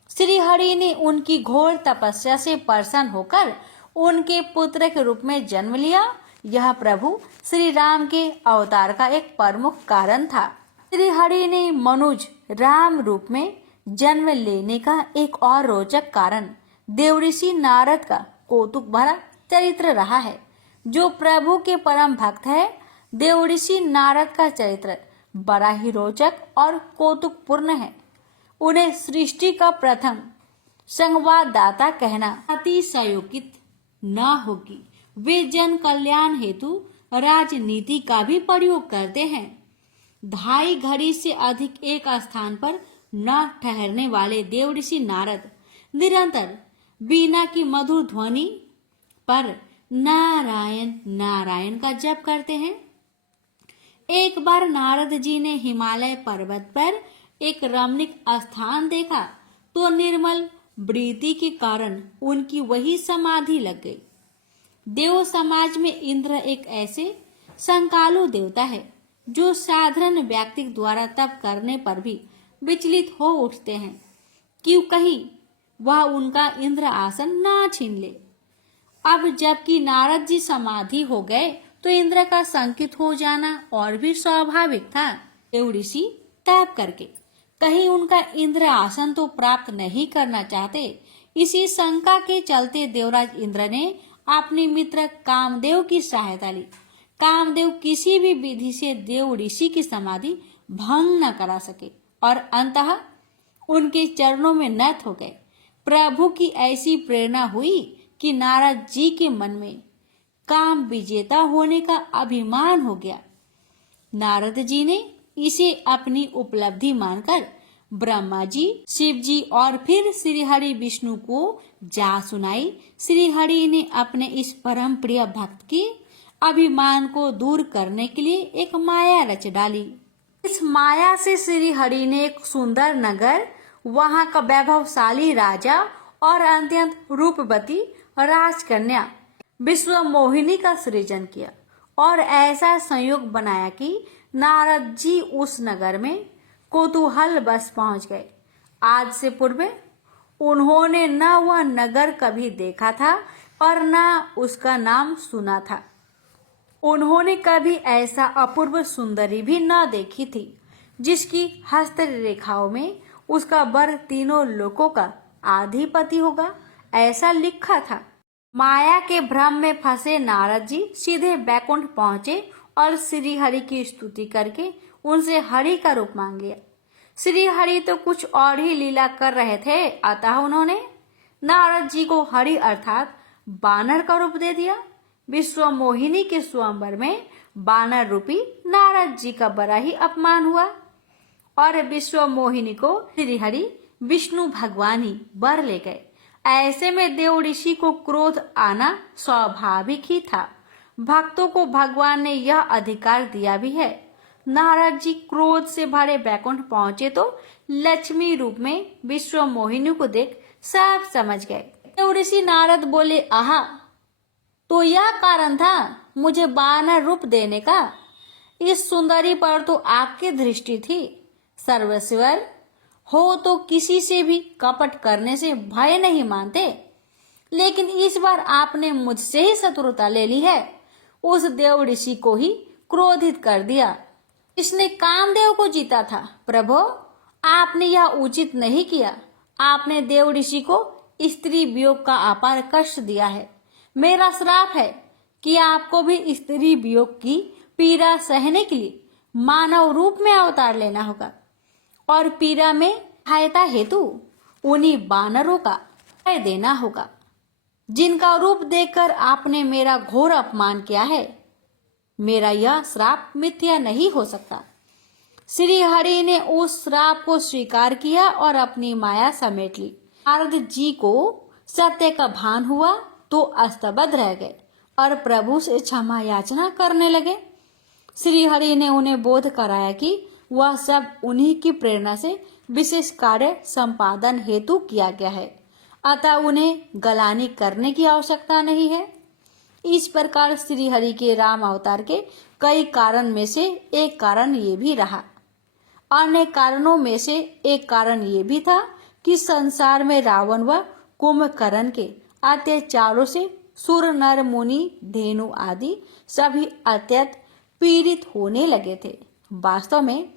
श्री हरि ने उनकी घोर तपस्या से प्रसन्न होकर उनके पुत्र के रूप में जन्म लिया। यह प्रभु श्री राम के अवतार का एक प्रमुख कारण था। श्री हरि ने मनुज राम रूप में जन्म लेने का एक और रोचक कारण देवऋषि नारद का कौतुक भरा चरित्र रहा है। जो प्रभु के परम भक्त है, देवऋषि नारद का चरित्र बड़ा ही रोचक और कौतुकपूर्ण है। उन्हें सृष्टि का प्रथम संवाददाता कहना अतिशयोक्ति न होगी। वे जन कल्याण हेतु राजनीति का भी प्रयोग करते हैं। 2.5 घड़ी से अधिक एक स्थान पर न ठहरने वाले देवऋषि नारद निरंतर वीणा की मधुर ध्वनि पर नारायण नारायण का जप करते हैं। एक बार नारद जी ने हिमालय पर्वत पर एक रमणीक स्थान देखा तो निर्मल वृत्ति के कारण उनकी वही समाधि लग गई। देव समाज में इंद्र एक ऐसे संकालु देवता है जो साधारण व्यक्ति द्वारा तप करने पर भी विचलित हो उठते हैं कि कहीं वह उनका इंद्र आसन ना छीन ले। अब जबकि नारद जी समाधि हो गए तो इंद्र का संकित हो जाना और भी स्वाभाविक था। देवऋषि तप करके कहीं उनका इंद्र आसन तो प्राप्त नहीं करना चाहते। इसी शंका के चलते देवराज इंद्र ने अपने मित्र कामदेव की सहायता ली। कामदेव किसी भी विधि से देवऋषि की समाधि भंग न करा सके और अंततः उनके चरणों में नत हो गए। प्रभु की ऐसी प्रेरणा हुई कि नारद जी के मन में काम विजेता होने का अभिमान हो गया। नारद जी ने इसे अपनी उपलब्धि मानकर ब्रह्मा जी, शिव जी और फिर श्री हरि विष्णु को जा सुनाई। श्री हरि ने अपने इस परम प्रिय भक्त के अभिमान को दूर करने के लिए एक माया रच डाली। इस माया से श्री हरि ने एक सुंदर नगर, वहां का वैभवशाली राजा और अत्यंत रूपवती राजकन्या विश्व मोहिनी का सृजन किया और ऐसा संयोग बनाया कि नारद जी उस नगर में कौतूहल बस पहुंच गए। आज से पूर्व उन्होंने न वह नगर कभी देखा था और न उसका नाम सुना था। उन्होंने कभी ऐसा अपूर्व सुंदरी भी न देखी थी जिसकी हस्त रेखाओं में उसका वर तीनों लोकों का आधिपति होगा, ऐसा लिखा था। माया के भ्रम में फंसे नारद जी सीधे बैकुंठ पहुंचे और श्री हरि की स्तुति करके उनसे हरि का रूप मांगे। श्री हरि तो कुछ और ही लीला कर रहे थे, अतः उन्होंने नारद जी को हरि अर्थात बानर का रूप दे दिया। विश्व मोहिनी के स्वयंवर में बानर रूपी नारद जी का बड़ा ही अपमान हुआ और विश्व मोहिनी को श्री हरि विष्णु भगवान ही वर ले गए। ऐसे में देव ऋषि को क्रोध आना स्वाभाविक ही था। भक्तों को भगवान ने यह अधिकार दिया भी है। नारद जी क्रोध से भरे बैकुंठ पहुंचे तो लक्ष्मी रूप में विश्व मोहिनी को देख सब समझ गए। देव ऋषि नारद बोले, आहा, तो यह कारण था मुझे बानर रूप देने का। इस सुंदरी पर तो आपकी दृष्टि थी। सर्वस्वर हो तो किसी से भी कपट करने से भय नहीं मानते, लेकिन इस बार आपने मुझसे ही शत्रुता ले ली है। उस देव ऋषि को ही क्रोधित कर दिया। इसने कामदेव को जीता था। प्रभु, आपने यह उचित नहीं किया। आपने देव ऋषि को स्त्री वियोग का अपार कष्ट दिया है। मेरा श्राप है कि आपको भी स्त्री वियोग की पीड़ा सहने के लिए मानव रूप में अवतार लेना होगा और पीड़ा में सहायता हेतु उन्हीं बानरों का न्याय देना होगा। जिनका रूप देखकर आपने मेरा घोर अपमान किया है, मेरा यह श्राप मिथ्या नहीं हो सकता। श्री हरि ने उस श्राप को स्वीकार किया और अपनी माया समेट ली। नारद जी को सत्य का भान हुआ तो स्तब्ध रह गए और प्रभु से क्षमा याचना करने लगे। श्री हरि ने उन्हें बोध कराया कि वह सब उन्हीं की प्रेरणा से विशेष कार्य संपादन हेतु किया गया है, अतः उन्हें गलानी करने की आवश्यकता नहीं है। इस प्रकार श्री हरि के राम अवतार के कई कारण में से एक कारण ये भी रहा। अन्य कारणों में से एक कारण ये भी था कि संसार में रावण व कुंभकर्ण के अत्याचारों से सुर नर मुनि धेनु आदि सभी अत्यंत पीड़ित होने लगे थे। वास्तव में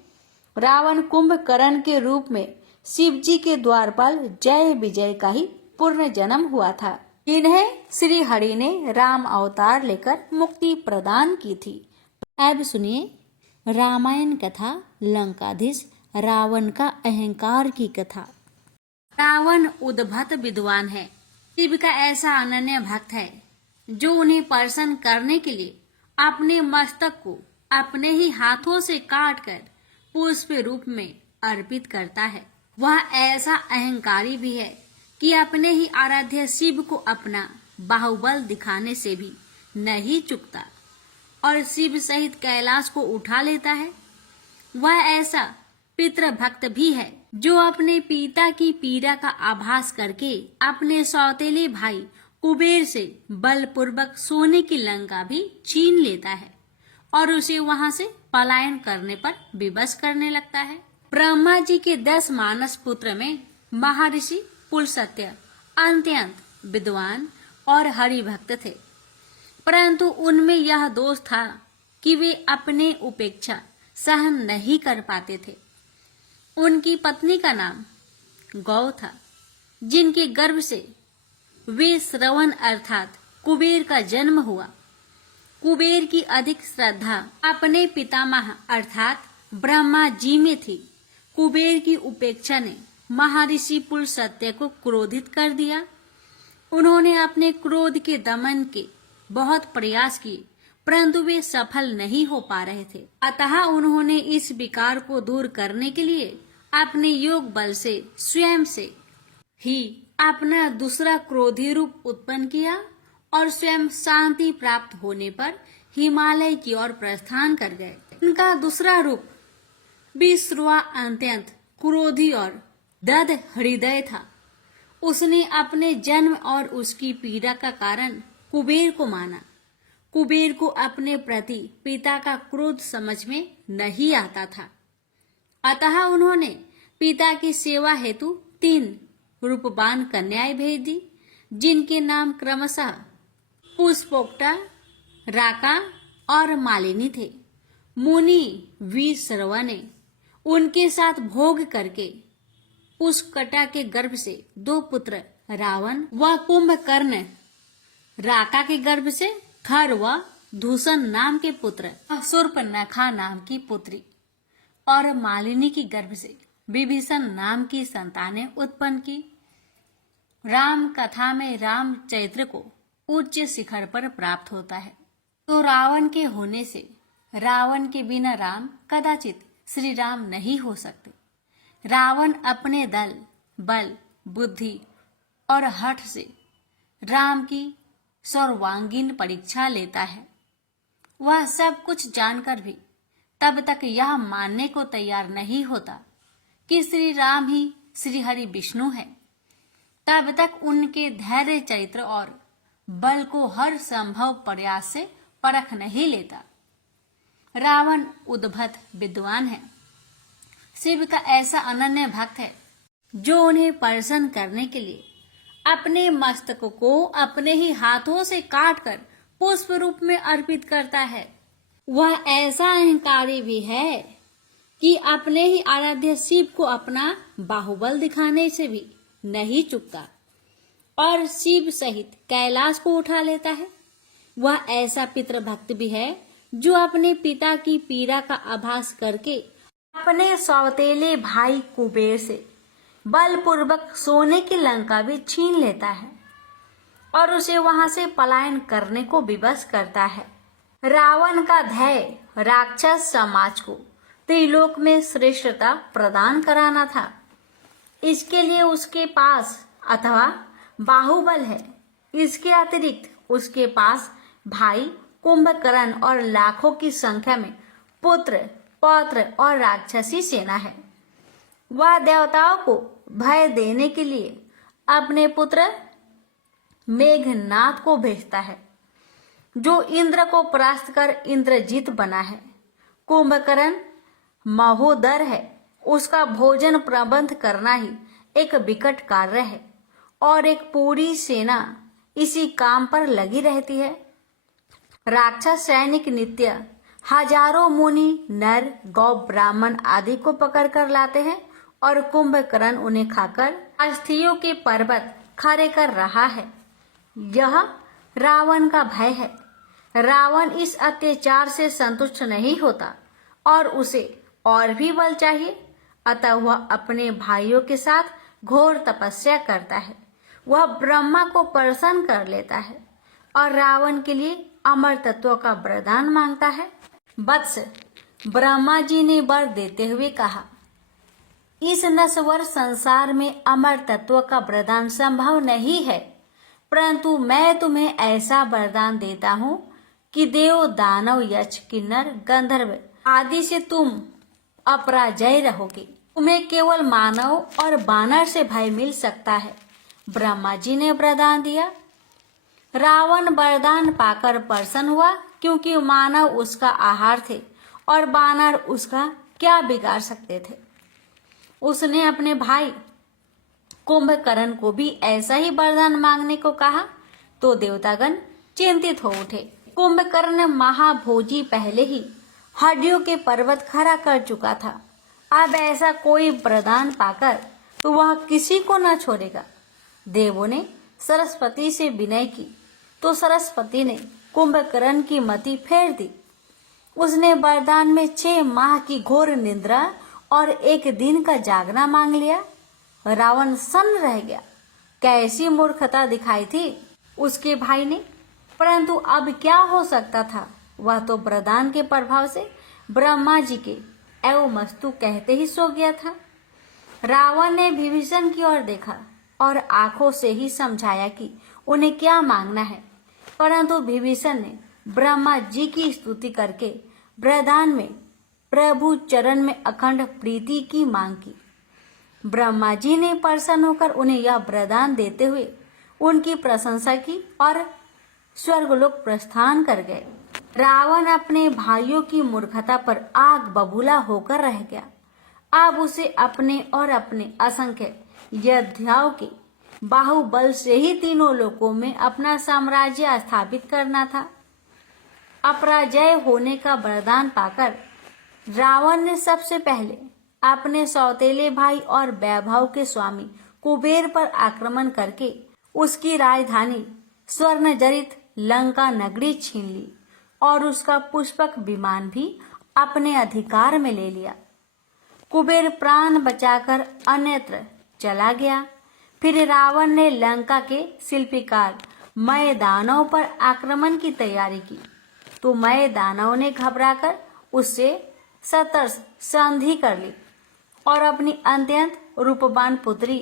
रावण कुंभकर्ण के रूप में शिव जी के द्वारपाल जय विजय का ही पूर्ण जन्म हुआ था। इन्हें श्री हरि ने राम अवतार लेकर मुक्ति प्रदान की थी। अब सुनिए रामायण कथा लंकाधीश रावण का अहंकार की कथा। रावण उद्धत विद्वान है, शिव का ऐसा अनन्य भक्त है जो उन्हें प्रसन्न करने के लिए अपने मस्तक को अपने ही हाथों से काटकर पुष्प रूप में अर्पित करता है। वह ऐसा अहंकारी भी है कि अपने ही आराध्य शिव को अपना बाहुबल दिखाने से भी नहीं चूकता और शिव सहित कैलाश को उठा लेता है। वह ऐसा पितृ भक्त भी है जो अपने पिता की पीड़ा का आभास करके अपने सौतेले भाई कुबेर से बलपूर्वक सोने की लंका भी छीन लेता है और उसे वहां से पलायन करने पर विवश करने लगता है। ब्रह्मा जी के 10 मानस पुत्र में महर्षि पुलस्त्य अत्यंत विद्वान और हरि भक्त थे, परंतु उनमें यह दोष था कि वे अपने उपेक्षा सहन नहीं कर पाते थे। उनकी पत्नी का नाम गौ था, जिनके गर्भ से वे श्रवण अर्थात कुबेर का जन्म हुआ। कुबेर की अधिक श्रद्धा अपने पितामह अर्थात ब्रह्मा जी में थी। कुबेर की उपेक्षा ने महर्षि पुलस्त्य को क्रोधित कर दिया। उन्होंने अपने क्रोध के दमन के बहुत प्रयास किए, परंतु वे सफल नहीं हो पा रहे थे। अतः उन्होंने इस विकार को दूर करने के लिए अपने योग बल से स्वयं से ही अपना दूसरा क्रोधी रूप उत्पन्न किया और स्वयं शांति प्राप्त होने पर हिमालय की ओर प्रस्थान कर गए। उनका दूसरा रूप विश्रुआ अत्यंत क्रोधी और दृढ़ हृदय था। उसने अपने जन्म और उसकी पीड़ा का कारण कुबेर को माना। कुबेर को अपने प्रति पिता का क्रोध समझ में नहीं आता था, अतः उन्होंने पिता की सेवा हेतु 3 रूपवान कन्याएं भेज दी, जिनके नाम क्रमशः पुष्पोक्ता, राका और मालिनी थे। मुनि वीरश्रवा ने उनके साथ भोग करके पुष्कटा के गर्भ से 2 पुत्र रावण व कुंभकर्ण, राका के गर्भ से खर व दूषण नाम के पुत्र, शूर्पणखा नाम की पुत्री और मालिनी की गर्भ से विभीषण नाम की संतानें उत्पन्न की। राम कथा में राम चरित्र को उच्च शिखर पर प्राप्त होता है, तो रावण के होने से रावण के बिना राम कदाचित श्री राम नहीं हो सकते। रावण अपने दल, बल, बुद्धि और हठ से राम की सर्वांगीण परीक्षा लेता है। वह सब कुछ जानकर भी तब तक यह मानने को तैयार नहीं होता कि श्री राम ही श्री हरि विष्णु है। तब तक उनके धैर्य, चरित्र और बल को हर संभव प्रयास से परख नहीं लेता। रावण उद्धत विद्वान है, शिव का ऐसा अनन्य भक्त है जो उन्हें प्रसन्न करने के लिए अपने मस्तक को अपने ही हाथों से काटकर पुष्प रूप में अर्पित करता है। वह ऐसा अहंकारी भी है कि अपने ही आराध्य शिव को अपना बाहुबल दिखाने से भी नहीं चूकता और शिव सहित कैलाश को उठा लेता है। वह ऐसा पितृभक्त भी है जो अपने पिता की पीड़ा का आभास करके अपने सौतेले भाई कुबेर से बलपूर्वक सोने की लंका भी छीन लेता है और उसे वहां से पलायन करने को विवश करता है। रावण का ध्येय राक्षस समाज को त्रिलोक में श्रेष्ठता प्रदान कराना था। इसके लिए उसके पास अथवा बाहुबल है। इसके अतिरिक्त उसके पास भाई कुंभकर्ण और लाखों की संख्या में पुत्र पौत्र और राक्षसी सेना है। वह देवताओं को भय देने के लिए अपने पुत्र मेघनाथ को भेजता है, जो इंद्र को परास्त कर इंद्रजीत बना है। कुंभकर्ण महोदर है। उसका भोजन प्रबंध करना ही एक विकट कार्य है और एक पूरी सेना इसी काम पर लगी रहती है। राक्षस सैनिक नित्य हजारों मुनि नर गौ ब्राह्मण आदि को पकड़ कर लाते हैं और कुंभकर्ण उन्हें खाकर अस्थियों के पर्वत खड़े कर रहा है। यह रावण का भय है। रावण इस अत्याचार से संतुष्ट नहीं होता और उसे और भी बल चाहिए, अतः वह अपने भाइयों के साथ घोर तपस्या करता है। वह ब्रह्मा को प्रसन्न कर लेता है और रावण के लिए अमर तत्व का वरदान मांगता है। वत्स, ब्रह्मा जी ने वर देते हुए कहा, इस नश्वर संसार में अमर तत्व का वरदान संभव नहीं है, परंतु मैं तुम्हें ऐसा वरदान देता हूँ कि देव दानव यक्ष किन्नर गंधर्व आदि से तुम अपराजय रहोगे। तुम्हें केवल मानव और वानर से भय मिल सकता है। ब्रह्मा जी ने वरदान दिया। रावण वरदान पाकर प्रसन्न हुआ, क्योंकि मानव उसका आहार थे और वानर उसका क्या बिगाड़ सकते थे। उसने अपने भाई कुंभकर्ण को भी ऐसा ही वरदान मांगने को कहा तो देवतागण चिंतित हो उठे। कुंभकर्ण महाभोजी पहले ही हड्डियों के पर्वत खड़ा कर चुका था। अब ऐसा कोई वरदान पाकर तो वह किसी को न छोड़ेगा। देवों ने सरस्वती से विनय की तो सरस्वती ने कुंभकर्ण की मति फेर दी। उसने वरदान में 6 माह की घोर निद्रा और 1 दिन का जागना मांग लिया। रावण सन्न रह गया। कैसी मूर्खता दिखाई थी उसके भाई ने, परंतु अब क्या हो सकता था। वह तो वरदान के प्रभाव से ब्रह्मा जी के एवमस्तु कहते ही सो गया था। रावण ने विभीषण की ओर देखा और आंखों से ही समझाया कि उन्हें क्या मांगना है, परंतु विभीषण ने ब्रह्मा जी की स्तुति करके वरदान में प्रभु चरण में अखंड प्रीति की मांग की। ब्रह्मा जी ने प्रसन्न होकर उन्हें यह वरदान देते हुए उनकी प्रशंसा की और स्वर्गलोक प्रस्थान कर गए। रावण अपने भाइयों की मूर्खता पर आग बबूला होकर रह गया। अब उसे अपने और अपने असंख्य योद्धाओं के बाहुबल से ही तीनों लोकों में अपना साम्राज्य स्थापित करना था। अपराजय होने का वरदान पाकर रावण ने सबसे पहले अपने सौतेले भाई और वैभव के स्वामी कुबेर पर आक्रमण करके उसकी राजधानी स्वर्ण जड़ित लंका नगरी छीन ली और उसका पुष्पक विमान भी अपने अधिकार में ले लिया। कुबेर प्राण बचाकर अन्यत्र चला गया। फिर रावण ने लंका के शिल्पकार मय दानव पर आक्रमण की तैयारी की तो मय दानव ने घबराकर उससे सतर्क संधि कर ली और अपनी अत्यंत रूपवान पुत्री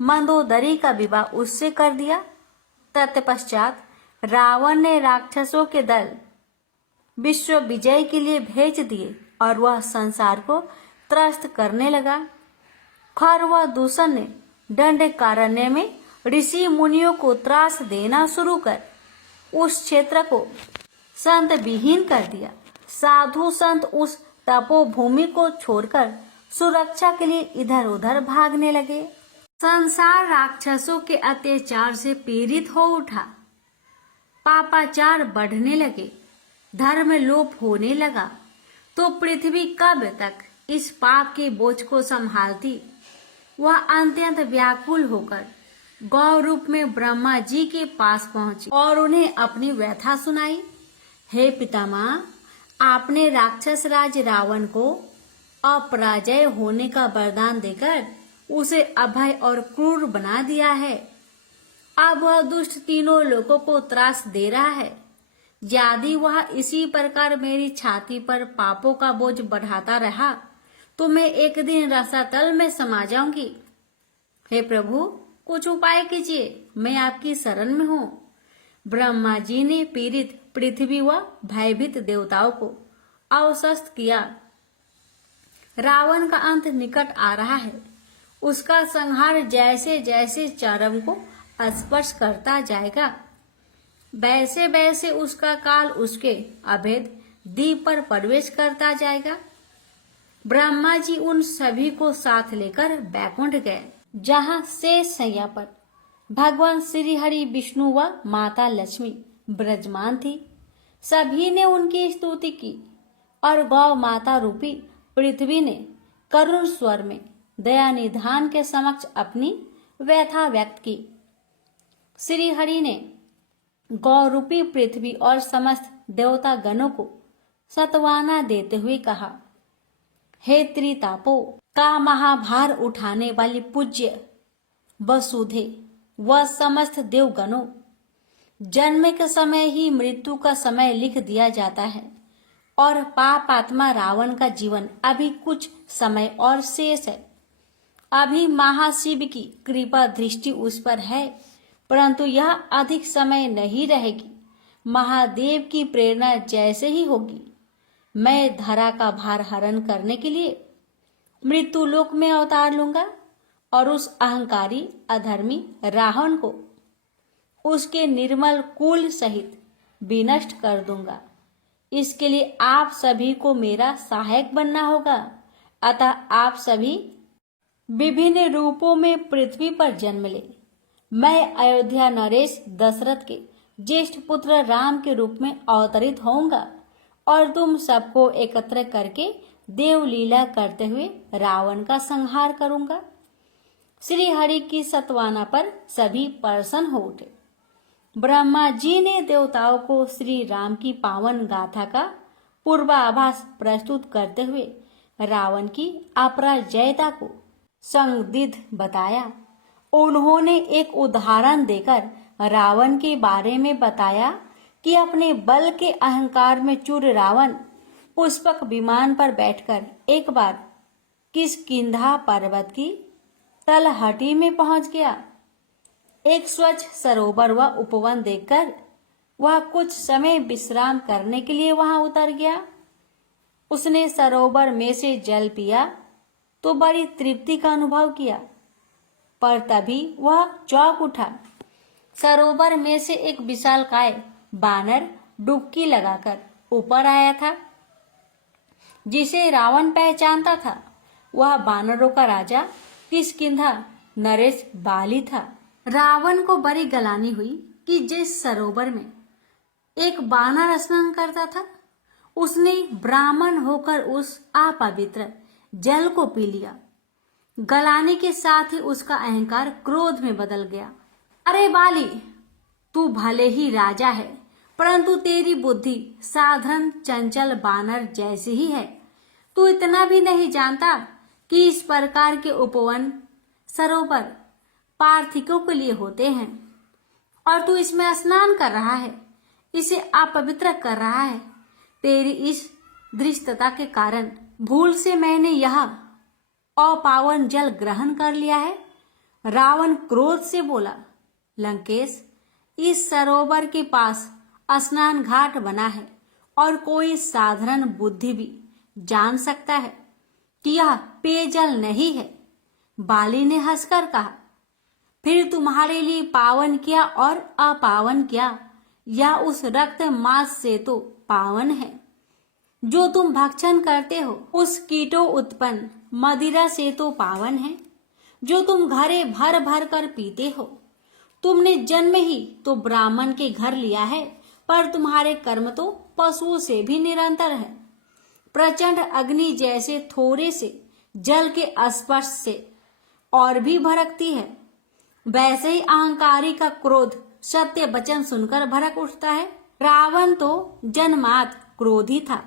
मंदोदरी का विवाह उससे कर दिया। तत्पश्चात रावण ने राक्षसों के दल विश्व विजय के लिए भेज दिए और वह संसार को त्रस्त करने लगा। खर व दूषण ने दंडकारण्य में ऋषि मुनियों को त्रास देना शुरू कर उस क्षेत्र को संत विहीन कर दिया। साधु संत उस तपोभूमि को छोड़कर सुरक्षा के लिए इधर उधर भागने लगे। संसार राक्षसों के अत्याचार से पीड़ित हो उठा। पापाचार बढ़ने लगे, धर्म लोप होने लगा। तो पृथ्वी कब तक इस पाप के बोझ को संभालती। वह अत्यंत व्याकुल होकर गौ रूप में ब्रह्मा जी के पास पहुंची और उन्हें अपनी व्यथा सुनाई। हे पितामह, आपने राक्षस राज रावण को अपराजय होने का वरदान देकर उसे अभय और क्रूर बना दिया है। अब वह दुष्ट तीनों लोगों को त्रास दे रहा है। यदि वह इसी प्रकार मेरी छाती पर पापों का बोझ बढ़ाता रहा तो मैं एक दिन रसातल में समा जाऊंगी। हे प्रभु, कुछ उपाय कीजिए, मैं आपकी शरण में हूँ। ब्रह्मा जी ने पीड़ित पृथ्वी व भयभीत देवताओं को आश्वस्त किया। रावण का अंत निकट आ रहा है। उसका संहार जैसे जैसे चरम को स्पर्श करता जाएगा वैसे वैसे उसका काल उसके अभेद दीप पर प्रवेश करता जाएगा। ब्रह्मा जी उन सभी को साथ लेकर बैकुंठ गए, जहाँ शेष सैया पर भगवान श्री हरि विष्णु व माता लक्ष्मी विराजमान थी। सभी ने उनकी स्तुति की और गौ माता रूपी पृथ्वी ने करुण स्वर में दया निधान के समक्ष अपनी व्यथा व्यक्त की। श्री हरि ने गौ रूपी पृथ्वी और समस्त देवता गणों को सत्वाना देते हुए कहा, हे त्रितापो का महाभार उठाने वाली पूज्य वसुधे व समस्त देवगणों, जन्म के समय ही मृत्यु का समय लिख दिया जाता है और पापात्मा रावण का जीवन अभी कुछ समय और शेष है। अभी महाशिव की कृपा दृष्टि उस पर है, परंतु यह अधिक समय नहीं रहेगी। महादेव की प्रेरणा जैसे ही होगी, मैं धरा का भार हरण करने के लिए मृत्यु लोक में अवतार लूंगा और उस अहंकारी अधर्मी रावण को उसके निर्मल कुल सहित विनष्ट कर दूंगा। इसके लिए आप सभी को मेरा सहायक बनना होगा। अतः आप सभी विभिन्न रूपों में पृथ्वी पर जन्म ले। मैं अयोध्या नरेश दशरथ के ज्येष्ठ पुत्र राम के रूप में अवतरित होऊंगा और तुम सबको एकत्र करके देवलीला करते हुए रावण का संहार करूंगा। श्री हरि की सत्वाना पर सभी प्रसन्न हो उठे। ब्रह्मा जी ने देवताओं को श्री राम की पावन गाथा का पूर्वाभास प्रस्तुत करते हुए रावण की अपराजयता को संदिग्ध बताया। उन्होंने एक उदाहरण देकर रावण के बारे में बताया कि अपने बल के अहंकार में चूर रावण पुष्पक विमान पर बैठकर एक बार किष्किंधा पर्वत की तलहटी में पहुंच गया। एक स्वच्छ सरोवर व उपवन देखकर वह कुछ समय विश्राम करने के लिए वहां उतर गया। उसने सरोवर में से जल पिया तो बड़ी तृप्ति का अनुभव किया, पर तभी वह चौंक उठा। सरोवर में से एक विशालकाय बानर डुबकी लगाकर ऊपर आया था, जिसे रावण पहचानता था। वह बानरों का राजा किष्किंधा नरेश बाली था। रावण को बड़ी गलानी हुई कि जिस सरोवर में एक बानर स्नान करता था, उसने ब्राह्मण होकर उस अपवित्र जल को पी लिया। गलाने के साथ ही उसका अहंकार क्रोध में बदल गया। अरे बाली, तू भले ही राजा है, परंतु तेरी बुद्धि साधारण चंचल बानर जैसी ही है। तू इतना भी नहीं जानता कि इस प्रकार के उपवन सरोवर पार्थिकों के लिए होते हैं और तू इसमें स्नान कर रहा है, इसे अपवित्र कर रहा है। तेरी इस धृष्टता के कारण भूल से मैंने यह अपावन जल ग्रहण कर लिया है। रावण क्रोध से बोला, लंकेश, इस सरोवर के पास स्नान घाट बना है और कोई साधारण बुद्धि भी जान सकता है कि यह पेयजल नहीं है। बाली ने हंसकर कहा, फिर तुम्हारे लिए पावन क्या और अपावन क्या, या उस रक्त मांस से तो पावन है जो तुम भक्षण करते हो। उस कीटों उत्पन्न मदिरा से तो पावन है जो तुम घरे भर भर कर पीते हो। तुमने जन्म ही तो ब्राह्मण के घर लिया है, पर तुम्हारे कर्म तो पशुओं से भी निरंतर है। प्रचंड अग्नि जैसे थोड़े से जल के स्पर्श से और भी भड़कती है, वैसे ही अहंकारी का क्रोध सत्य वचन सुनकर भड़क उठता है। रावण तो जन्मात क्रोधी था।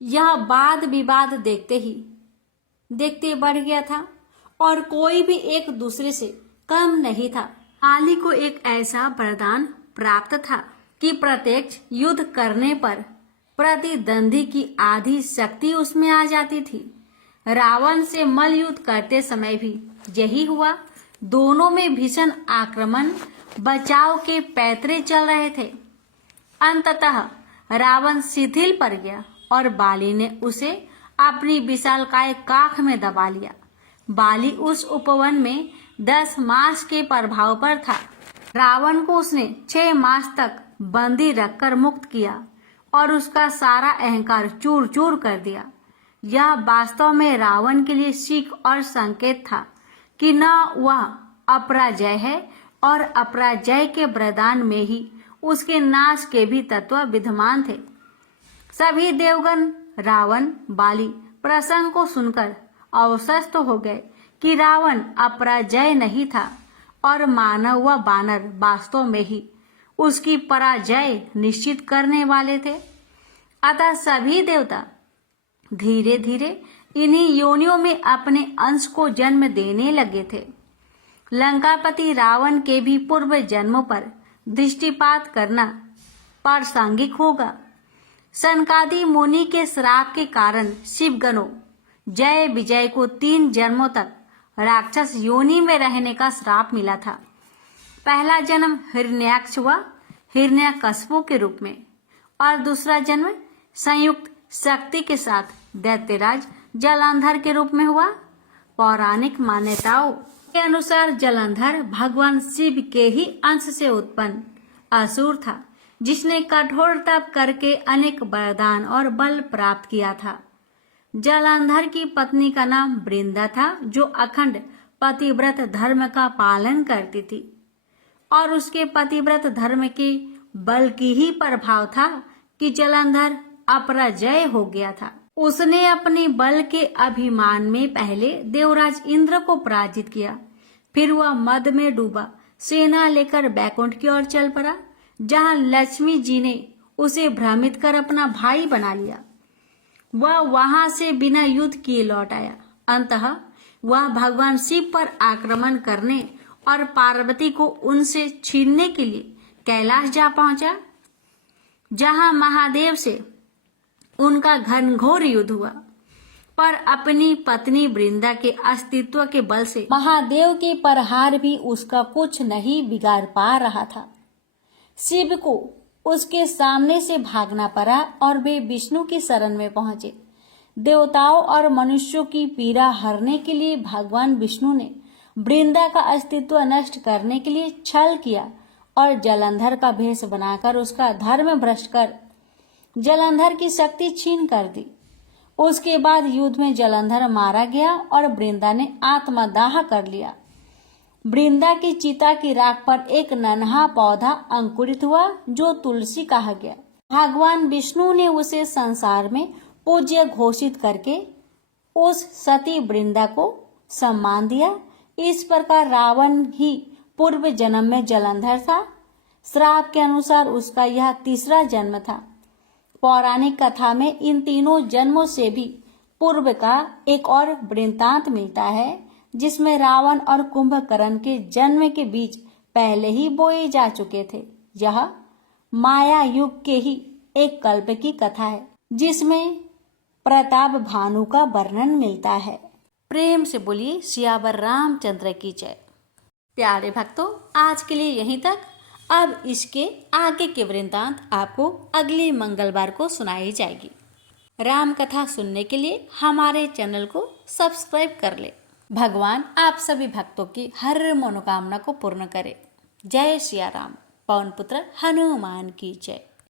यह वाद विवाद देखते बढ़ गया था और कोई भी एक दूसरे से कम नहीं था। बाली को एक ऐसा वरदान प्राप्त था कि प्रत्यक्ष युद्ध करने पर प्रतिद्वंदी की आधी शक्ति उसमें आ जाती थी। रावण से मल्ल युद्ध करते समय भी यही हुआ। दोनों में भीषण आक्रमण बचाव के पैतरे चल रहे थे। अंततः रावण शिथिल पड़ गया और बाली ने उसे अपनी विशालकाय काख में दबा लिया। बाली उस उपवन में 10 मास के प्रभाव पर था। रावण को उसने 6 मास तक बंदी रखकर मुक्त किया और उसका सारा अहंकार चूर चूर कर दिया। यह वास्तव में रावण के लिए सीख और संकेत था कि न वह अपराजय है और अपराजय के वरदान में ही उसके नाश के भी तत्व विद्यमान थे। सभी देवगण रावण बाली प्रसंग को सुनकर अवशस्त हो गए कि रावण अपराजय नहीं था और मानव व वानर वास्तव में ही उसकी पराजय निश्चित करने वाले थे। अतः सभी देवता धीरे धीरे इन्हीं योनियों में अपने अंश को जन्म देने लगे थे। लंकापति रावण के भी पूर्व जन्मों पर दृष्टिपात करना प्रासंगिक होगा। सनकादि मुनि के श्राप के कारण शिवगणों जय विजय को 3 जन्मों तक राक्षस योनि में रहने का श्राप मिला था। पहला जन्म हिरण्याक्ष व हिरण्यकश्यप के रूप में और दूसरा जन्म संयुक्त शक्ति के साथ दैत्यराज जलंधर के रूप में हुआ। पौराणिक मान्यताओं के अनुसार जलंधर भगवान शिव के ही अंश से उत्पन्न असुर था, जिसने कठोर तप करके अनेक वरदान और बल प्राप्त किया था। जलंधर की पत्नी का नाम वृंदा था, जो अखंड पतिव्रत धर्म का पालन करती थी और उसके पतिव्रत धर्म के बल की ही प्रभाव था कि जलंधर अपराजय हो गया था। उसने अपने बल के अभिमान में पहले देवराज इंद्र को पराजित किया, फिर वह मद में डूबा सेना लेकर बैकुंठ की ओर चल पड़ा, जहां लक्ष्मी जी ने उसे भ्रमित कर अपना भाई बना लिया। वह वहां से बिना युद्ध किए लौट आया। अंततः वह भगवान शिव पर आक्रमण करने और पार्वती को उनसे छीनने के लिए कैलाश जा पहुंचा, जहां महादेव से उनका घनघोर युद्ध हुआ। पर अपनी पत्नी वृंदा के अस्तित्व के बल से महादेव के प्रहार भी उसका कुछ नहीं बिगाड़ पा रहा था। शिव को उसके सामने से भागना पड़ा और वे विष्णु की शरण में पहुंचे। देवताओं और मनुष्यों की पीड़ा हरने के लिए भगवान विष्णु ने वृंदा का अस्तित्व नष्ट करने के लिए छल किया और जलंधर का भेष बनाकर उसका धर्म भ्रष्ट कर जलंधर की शक्ति छीन कर दी। उसके बाद युद्ध में जलंधर मारा गया और वृंदा ने आत्मदाह कर लिया। वृंदा की चिता की राख पर एक नन्हा पौधा अंकुरित हुआ, जो तुलसी कहा गया। भगवान विष्णु ने उसे संसार में पूज्य घोषित करके उस सती वृंदा को सम्मान दिया। इस प्रकार रावण ही पूर्व जन्म में जलंधर था। श्राप के अनुसार उसका यह 3रा जन्म था। पौराणिक कथा में इन 3 जन्मों से भी पूर्व का एक और वृत्तांत मिलता है, जिसमें रावण और कुंभकर्ण के जन्म के बीज पहले ही बोए जा चुके थे। यह माया युग के ही एक कल्प की कथा है, जिसमें प्रताप भानु का वर्णन मिलता है। प्रेम से बोलिए सियावर रामचंद्र की जय। प्यारे भक्तों, आज के लिए यहीं तक। अब इसके आगे के वृत्तांत आपको अगले मंगलवार को सुनाई जाएगी। राम कथा सुनने के लिए हमारे चैनल को सब्सक्राइब कर ले। भगवान आप सभी भक्तों की हर मनोकामना को पूर्ण करे। जय सिया राम। पवन पुत्र हनुमान की जय।